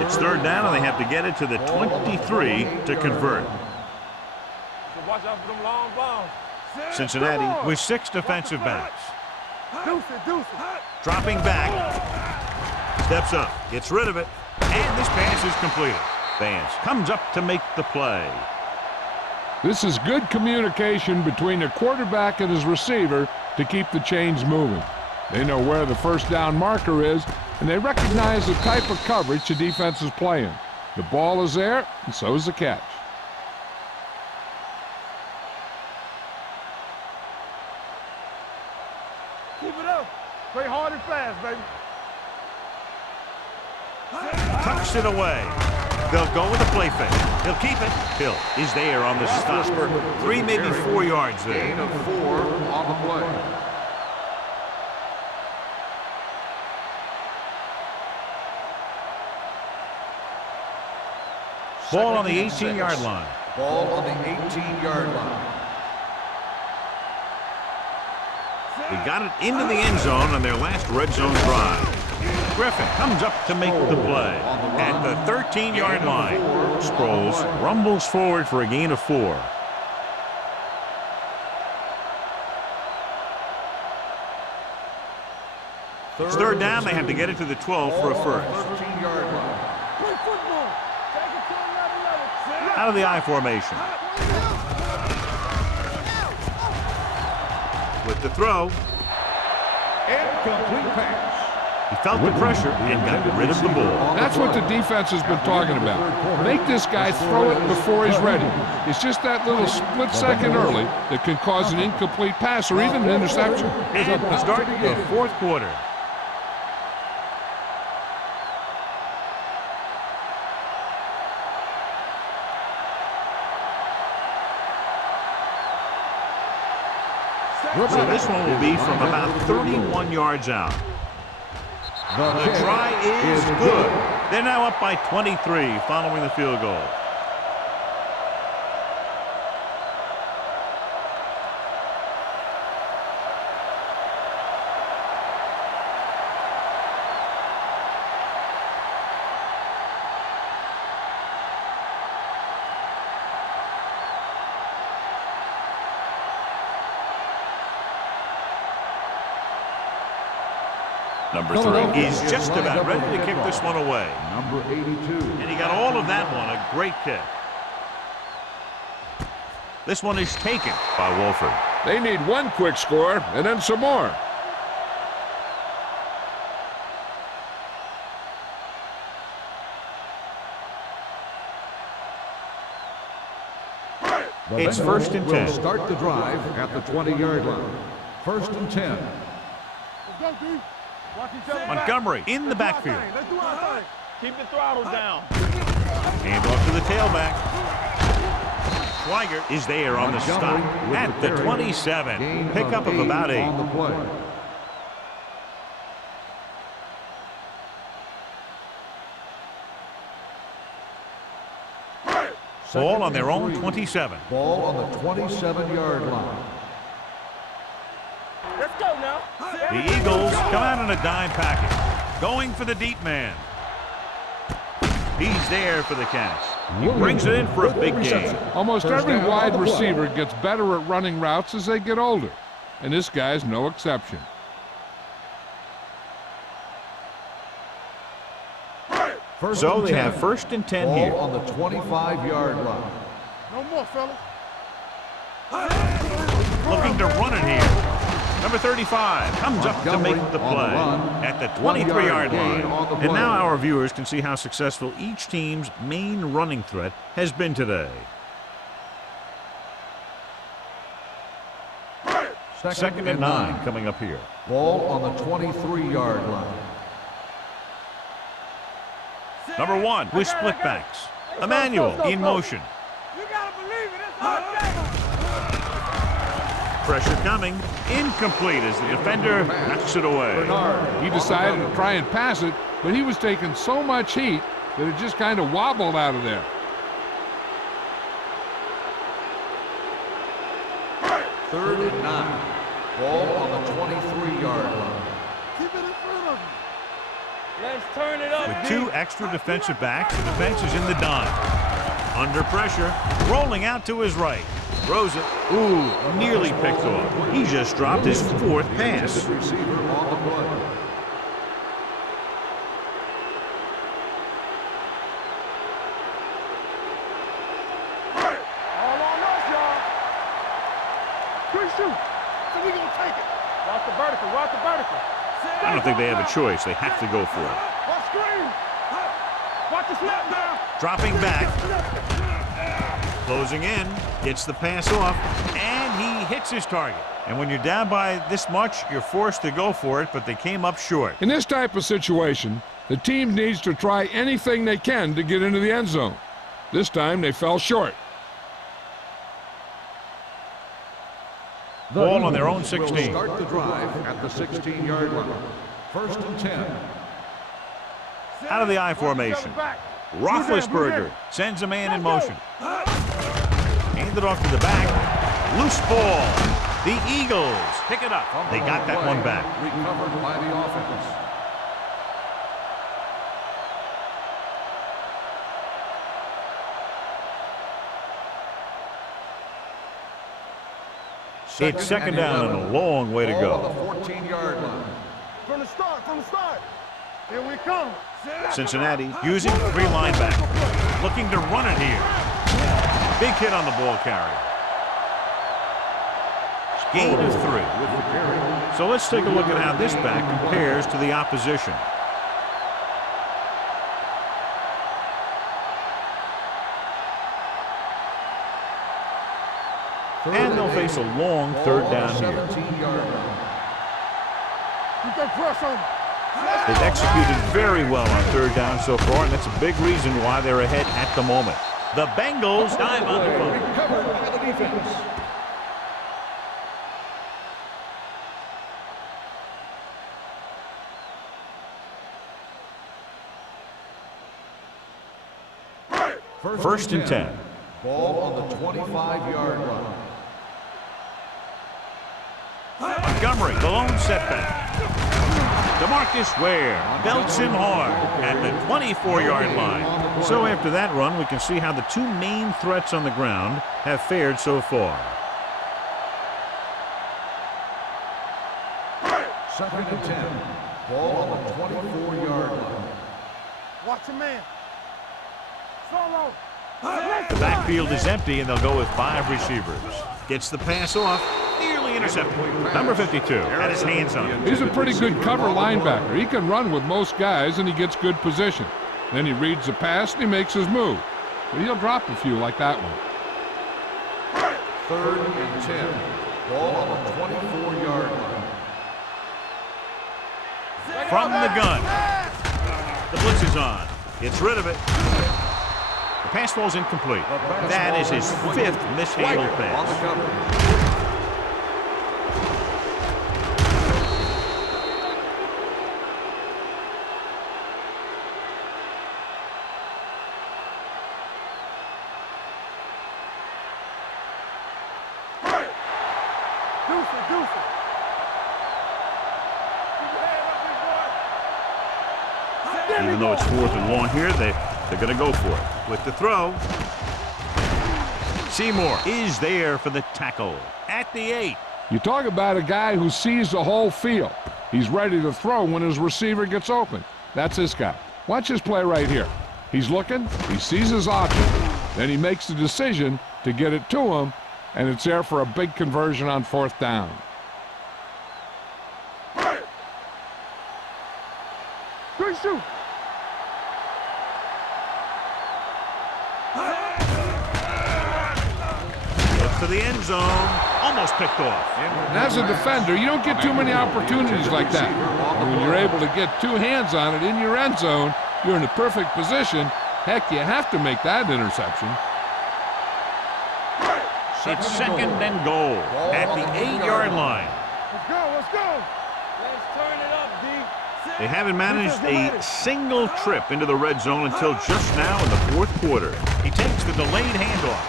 It's third down, and they have to get it to the 23 to convert. Watch out for them long bombs. Cincinnati with 6 defensive backs. Deuce it. Dropping back. Steps up. Gets rid of it. And this pass is completed. Vance comes up to make the play. This is good communication between the quarterback and his receiver to keep the chains moving. They know where the first down marker is, and they recognize the type of coverage the defense is playing. The ball is there, and so is the catch. Keep it up. Play hard and fast, baby. Tucks it away. They'll go with a play fake. He'll keep it. Hill is there on the stop. 3, maybe 4 yards there. Gain of 4 on the play. Ball on the 18-yard line. Ball on the 18-yard line. They got it into the end zone on their last red zone drive. Griffin comes up to make the play at the 13-yard line. Sproles rumbles forward for a gain of 4. It's third down. They have to get it to the 12 for a first. 13-yard line. Play football. Take it to another level. Out of the I formation. With the throw. Incomplete pass. He felt the pressure and got rid of the ball. That's what the defense has been talking about. Make this guy throw it before he's ready. It's just that little split second early that can cause an incomplete pass or even an interception. And to start the fourth quarter. So this one will be from about 31 yards out. The try is good. They're now up by 23 following the field goal. Number 3 is just about ready to kick this one away. Number 82. And he got all of that one, a great kick. This one is taken by Wolford. They need one quick score and then some more. It's first and 10. Will start the drive at the 20-yard line. First and 10. Let's go, D. Watch each other back. Montgomery in the backfield. Let's do our thing. Keep the throttle down. Hand off to the tailback. Schweiger is there on the stop at the 27. Pickup of about 8. On the play. Ball on their own 27. Ball on the 27-yard line. go now. The Eagles come out in a dime package, going for the deep man. He's there for the catch. He brings it in for a big gain. Almost every wide receiver gets better at running routes as they get older, and this guy's no exception. So they have 1st and 10 here. On the 25-yard line. No more, fellas. Looking to run it here. Number 35 comes up to make the play at the 23-yard line. And now our viewers can see how successful each team's main running threat has been today. 2nd and 9 coming up here. Ball on the 23-yard line. Number 1 with split backs. Emmanuel in motion. You gotta believe it. It's our game. Pressure coming. Incomplete as the defender knocks it away. He decided to try and pass it, but he was taking so much heat that it just kind of wobbled out of there. 3rd and 9. Ball on the 23-yard line. Keep it in front of him. Let's turn it up. With 2 extra defensive backs, the defense is in the dime. Under pressure, rolling out to his right. Throws it. Ooh, nearly picked off. He just dropped his 4th pass. Receiver on the play. All on us, y'all. Quick shoot. So we gonna take it. Watch the vertical. Watch the vertical. I don't think they have a choice. They have to go for it. Watch screen. Watch the snap now. Dropping back. Closing in. Gets the pass off. And he hits his target. And when you're down by this much, you're forced to go for it, but they came up short. In this type of situation, the team needs to try anything they can to get into the end zone. This time they fell short. Ball on their own 16. Will start the drive at the 16-yard line. 1st and 10. Out of the I formation. Roethlisberger sends a man in motion. Handed off to the back. Loose ball. The Eagles pick it up. They got that one back. Recovered by the offense. It's 2nd down and a long way to Ball go. on the 14-yard line. From the start. Here we come. Cincinnati using 3 linebackers. Looking to run it here. Big hit on the ball carrier. Gain of 3. So let's take a look at how this back compares to the opposition. And they'll face a long 3rd down here. 17-yard line. Keep that press on him. They've executed very well on 3rd down so far, and that's a big reason why they're ahead at the moment. The Bengals dive on the phone. Recovered by the defense. First and 10. Ball on the 25-yard line. Montgomery, the lone setback. DeMarcus Ware belts him hard at the 24-yard line. So after that run, we can see how the 2 main threats on the ground have fared so far. 2nd and 10. Ball on the 24-yard line. Watch your man. Solo. The backfield is empty, and they'll go with 5 receivers. Gets the pass off. Nearly intercepted. Number 52 had his hands on it. He's a pretty good cover linebacker. He can run with most guys, and he gets good position. Then he reads the pass, and he makes his move. But he'll drop a few like that one. 3rd and 10. Ball on the 24-yard line. From the gun. The blitz is on. Gets rid of it. The pass falls incomplete. That is his 5th mishandled On the pass. cover. Even though it's 4th and long here, they're going to go for it. With the throw, Seymour is there for the tackle at the 8. You talk about a guy who sees the whole field. He's ready to throw when his receiver gets open. That's this guy. Watch his play right here. He's looking, he sees his option, then he makes the decision to get it to him, and it's there for a big conversion on 4th down. Good shoot. Gets to the end zone. Almost picked off. And as a defender, you don't get too many opportunities like that. And when you're able to get 2 hands on it in your end zone, you're in the perfect position. Heck, you have to make that interception. It's 2nd and goal at the 8-yard line. Let's go, let's go. Let's turn it up, D. They haven't managed a single trip into the red zone until just now in the 4th quarter. He takes the delayed handoff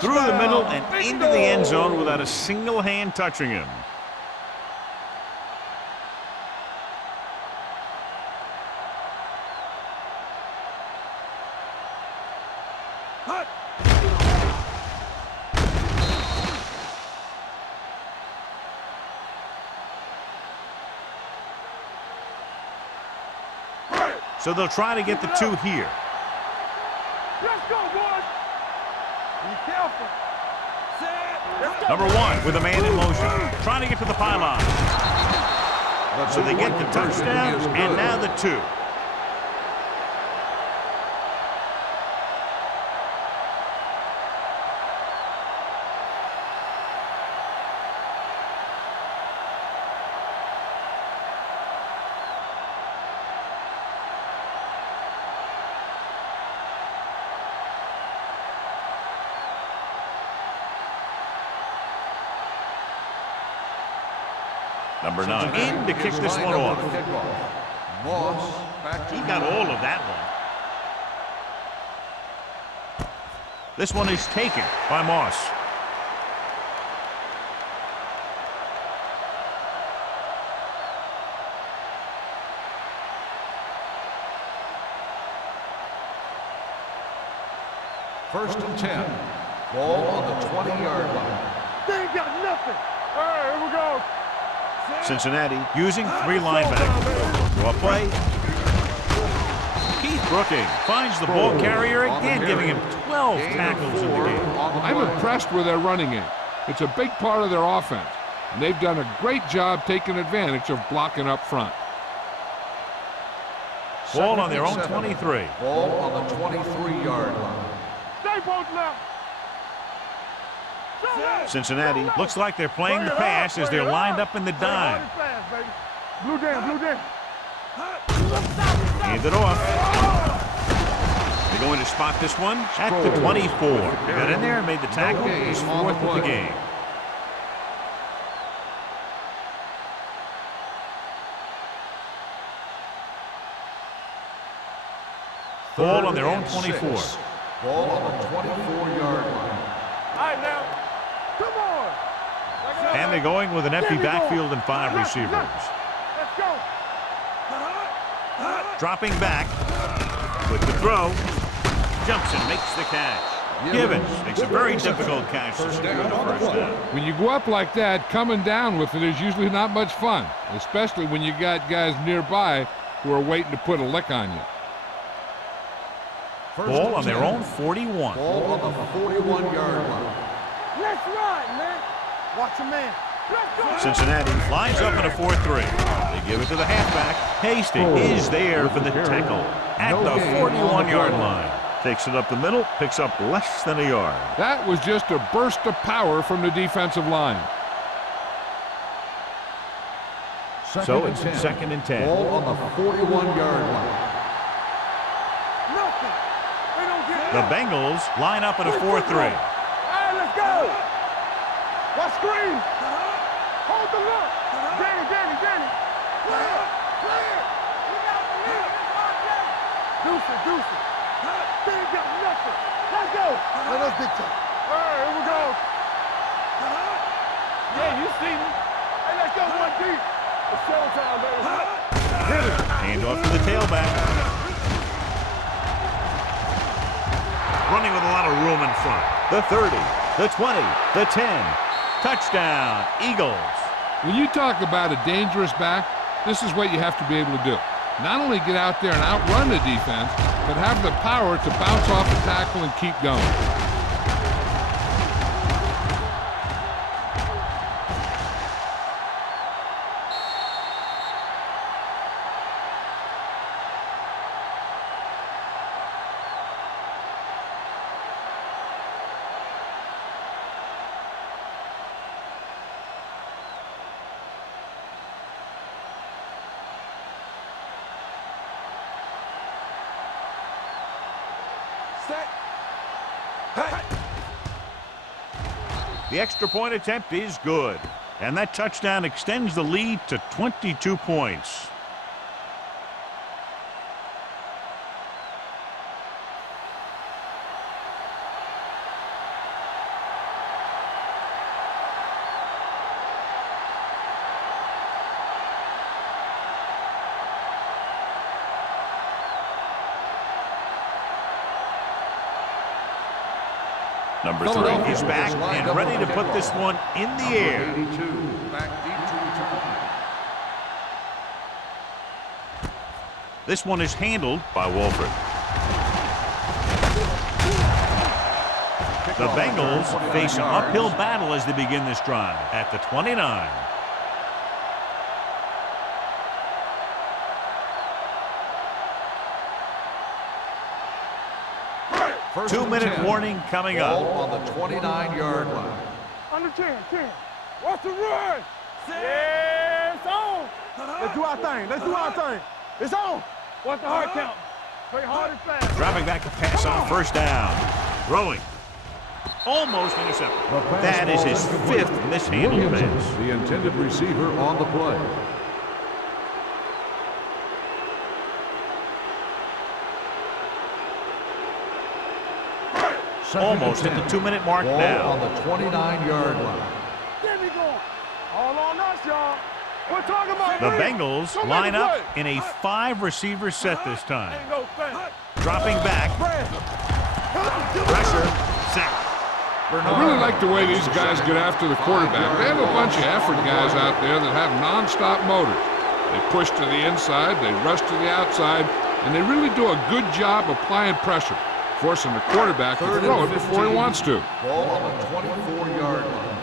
through the middle and into the end zone without a single hand touching him. So they'll try to get the 2 here. Let's go, boys. Be careful. Number 1 with a man in motion, trying to get to the pylon. So they get the touchdown, and now the 2. Number 9 in to kick this one off. He got all of that one. This one is taken by Moss. First and 10. Ball on the 20-yard line. They ain't got nothing. All right, here we go. Cincinnati using 3 linebackers. Draw play. Keith Brooking finds the ball carrier again, giving him 12 tackles in the game. I'm impressed with their running game. It's a big part of their offense, and they've done a great job taking advantage of blocking up front. Ball on their own 23. Ball on the 23-yard line. Stay posted now. Cincinnati looks like they're playing the pass as they're lined up in the dime. Blue down, blue down. Hand it off. They're going to spot this one at the 24. Got in there and made the tackle. He's 4th of the game. Ball on their own 24. Ball on the 24-yard line. All right, now. Come on. And they're going with an empty backfield and 5 receivers. Let's go. Dropping back with the throw. Jumps and makes the catch. Givens makes a very difficult catch to secure the first down. When you go up like that, coming down with it is usually not much fun, especially when you got guys nearby who are waiting to put a lick on you. Ball on their own 41. Ball on the 41-yard line. Let's run, man. Watch your man. Let's go. Cincinnati lines up in a 4-3. They give it to the halfback. Hasty is there for the tackle at the 41-yard line. Takes it up the middle, picks up less than a yard. That was just a burst of power from the defensive line. So it's 2nd and 10. Ball on the 41-yard line. Nothing. They don't get The Bengals line up in a 4-3. All right, let's go. Watch screen. Hold the look. Danny. Clear. We got the lead. Deuce it. They ain't got nothing. Let's go. Let us dictate. All right, here we go. Yeah, you see me. Hey, let's go, 1 deep. It's showtime, baby. Hit it. Hand off to the tailback. running with a lot of room in front. The 30, the 20, the 10. Touchdown, Eagles. When you talk about a dangerous back, this is what you have to be able to do. Not only get out there and outrun the defense, but have the power to bounce off the tackle and keep going. The extra point attempt is good. And that touchdown extends the lead to 22 points. Number 3 is back and ready to put this one in the air. This one is handled by Wolford. The Bengals face an uphill battle as they begin this drive at the 29. First 2-minute warning coming up. Ball on the 29-yard line. Under 10. What's the run? Yeah, it's on. Let's do our thing. It's on. What's the hard count? Play hard and fast. Dropping back to pass on first down. Throwing. Almost intercepted. That is his 5th mishandled pass. The intended receiver on the play. Almost at the 2-minute mark Ball now. on the 29-yard line. There we go. All on us, y'all. We're talking about The Bengals line up in a 5-receiver set this time. Ain't no thing. Dropping back. Pressure. Sack. I really like the way these guys get after the quarterback. They have a bunch of effort guys out there that have non-stop motors. They push to the inside, they rush to the outside, and they really do a good job applying pressure, forcing the quarterback to throw it before he wants to. Ball on the 24-yard line.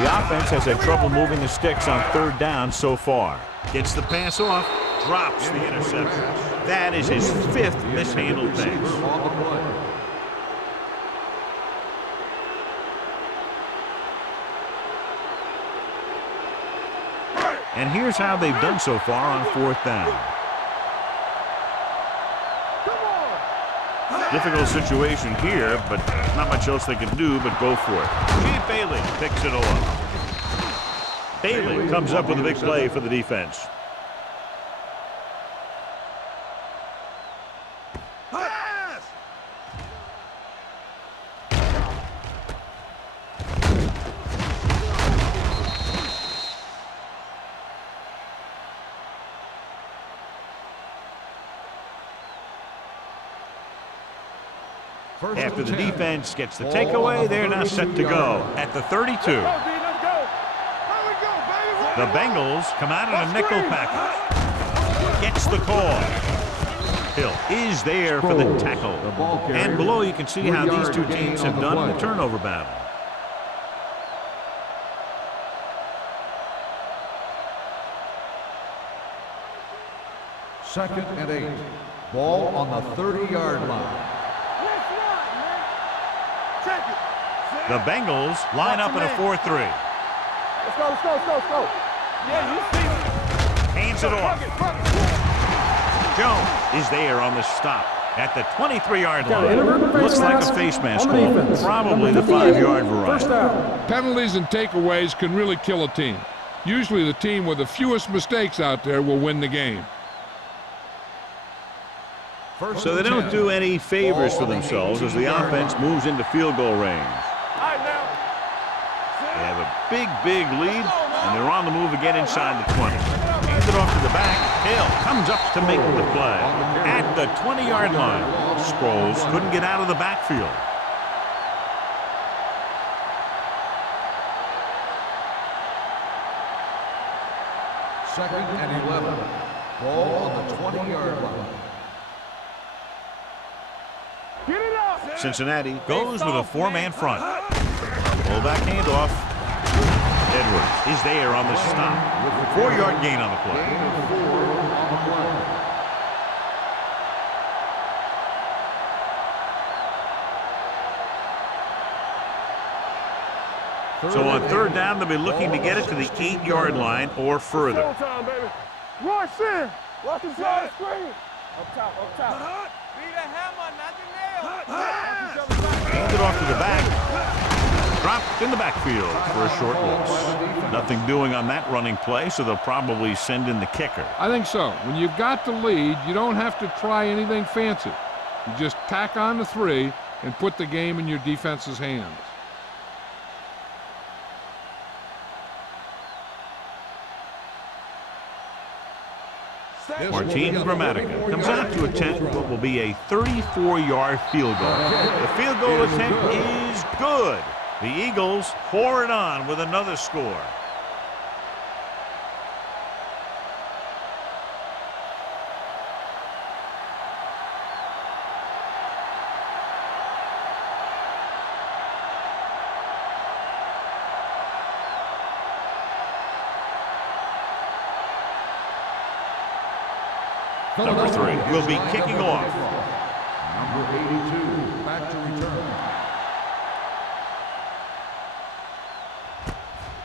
The offense has had trouble moving the sticks on 3rd down so far. Gets the pass off, drops the interception. That is his 5th mishandled pass. On the play. And here's how they've done so far on 4th down. Difficult situation here, but not much else they can do but go for it. Chief Bailey picks it off. Bailey comes up with a big play for the defense. After the defense gets the takeaway, they're now set to go at the 32. The Bengals come out in a nickel package. Gets the call. Hill is there for the tackle. And below you can see how these two teams have done in the turnover battle. Second and 8. Ball on the 30-yard line. The Bengals line up in a 4-3. Let's go. Yeah, you see it. Hands it off. Jones is there on the stop at the 23-yard line. Looks like a face mask call, probably the 5-yard variety. Penalties and takeaways can really kill a team. Usually the team with the fewest mistakes out there will win the game. So they don't do any favors for themselves as the offense moves into field goal range. They have a big lead, and they're on the move again inside the 20. Hands it off to the back. Hill comes up to make the play. At the 20-yard line, Sproles couldn't get out of the backfield. Second and 11. Ball on the 20-yard line. Get it up. Cincinnati goes with a four-man front. Fullback handoff. Edwards is there on the stop. 4-yard gain on the play. Gain of 4 on the play. So on third down, they'll be looking to get it to the 8-yard line or further. Time, baby. Rush in. Watch the side screen. Up top, up top. Be the hammer, not the nail. Hands it off to the back. Dropped in the backfield for a short loss. Nothing doing on that running play, so they'll probably send in the kicker. I think so. When you've got the lead, you don't have to try anything fancy. You just tack on the 3 and put the game in your defense's hands. Martin Gramatica comes out to attempt what will be a 34-yard field goal. The field goal attempt is good. The Eagles pour it on with another score. Number 3 will be kicking off. Number 82, back to return.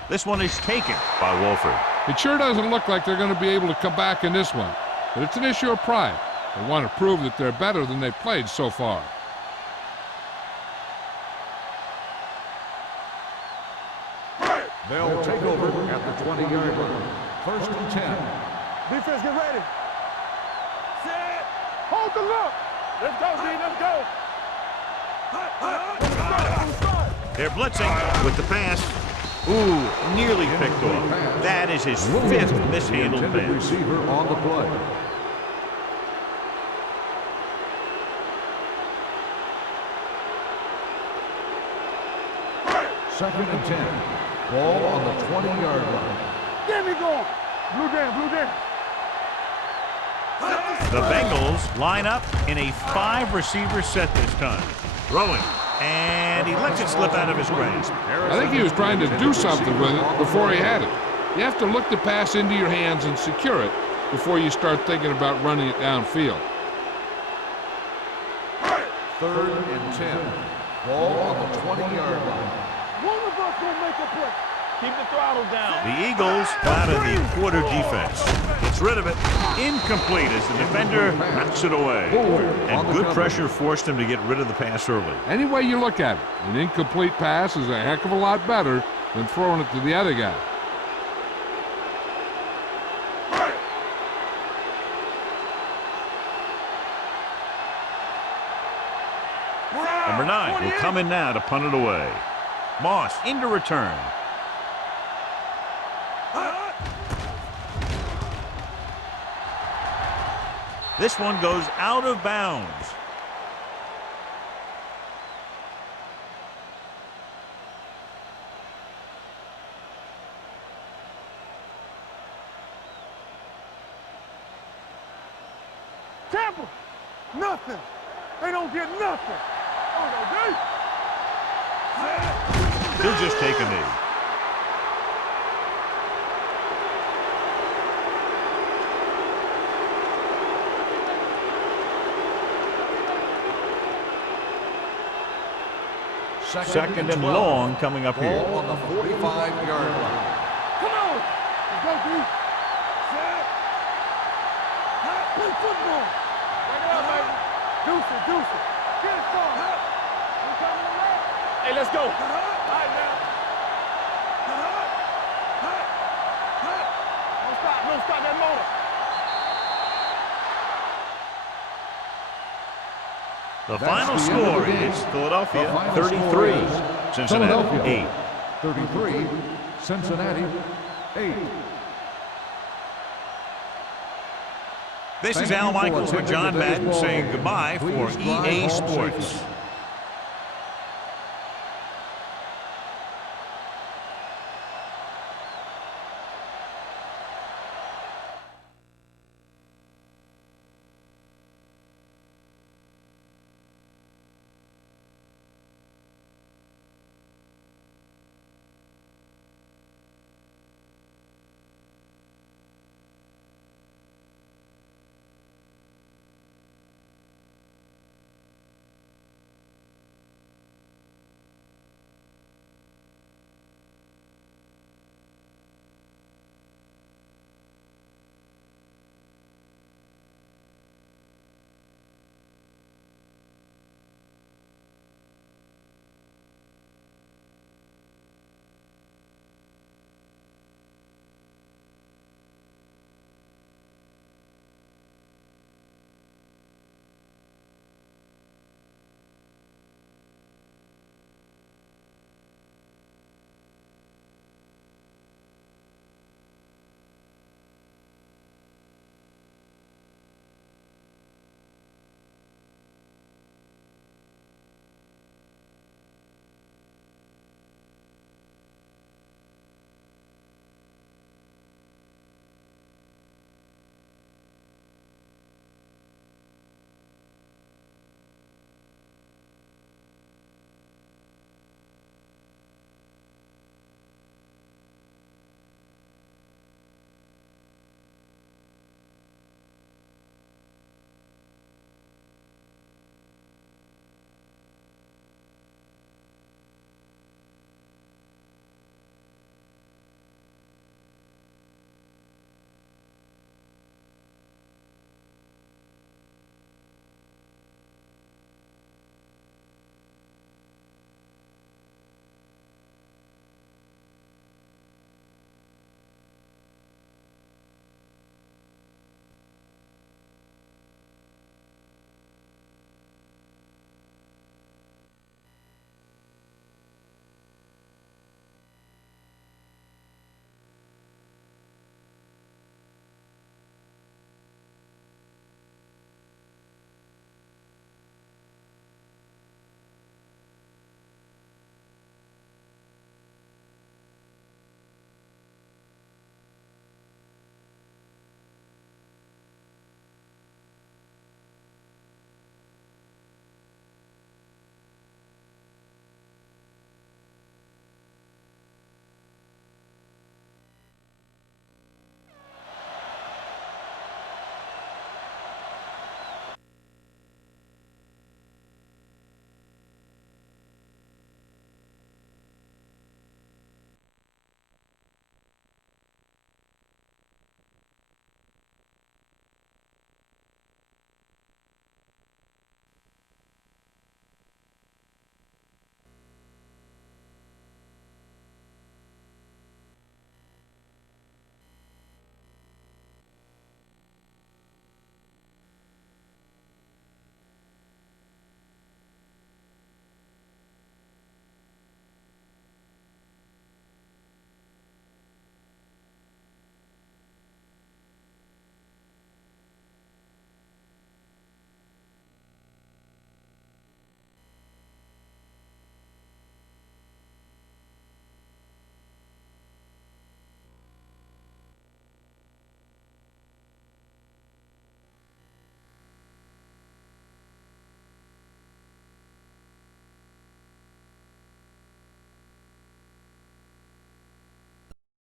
This one is taken by Wolford. It sure doesn't look like they're going to be able to come back in this one, but it's an issue of pride. They want to prove that they're better than they've played so far. They'll take over at the 20-yard line. First and 10. Defense, get ready. Set. Hold the look. Let's go, D. Let's go. They're blitzing with the pass. Ooh, nearly picked off. That is his 5th mishandled pass. Receiver on the play. Second and 10. Ball on the 20-yard line. Get me going. Blue down, blue down. The Bengals line up in a 5-receiver set this time. Throwing, and he lets it slip out of his grasp. I think he was trying to do something with it before he had it. You have to look the pass into your hands and secure it before you start thinking about running it downfield. Third and 10. Ball on the 20-yard line. One of us will make a play. Keep the throttle down. The Eagles out of the quarter defense. Gets rid of it. Incomplete as the defender knocks it away. And good pressure forced him to get rid of the pass early. Any way you look at it, an incomplete pass is a heck of a lot better than throwing it to the other guy. Number 9 will come in now to punt it away. Moss into return. This one goes out of bounds. Tampa, nothing. They don't get nothing. Oh, no, He'll just take a knee. Second and long coming up here. Ball on the 45-yard line. Come on. Let's go, D. Set. Play football. Bring it up, baby. Deuce it, deuce it. Get it started. We coming around. Hey, let's go. All right, now. Don't stop that motor. The final score is Philadelphia 33, Cincinnati 8. 33, Cincinnati 8. This is Thank Al you for Michaels with attending John today's Madden ball saying game. goodbye for Please drive EA home Sports. safely.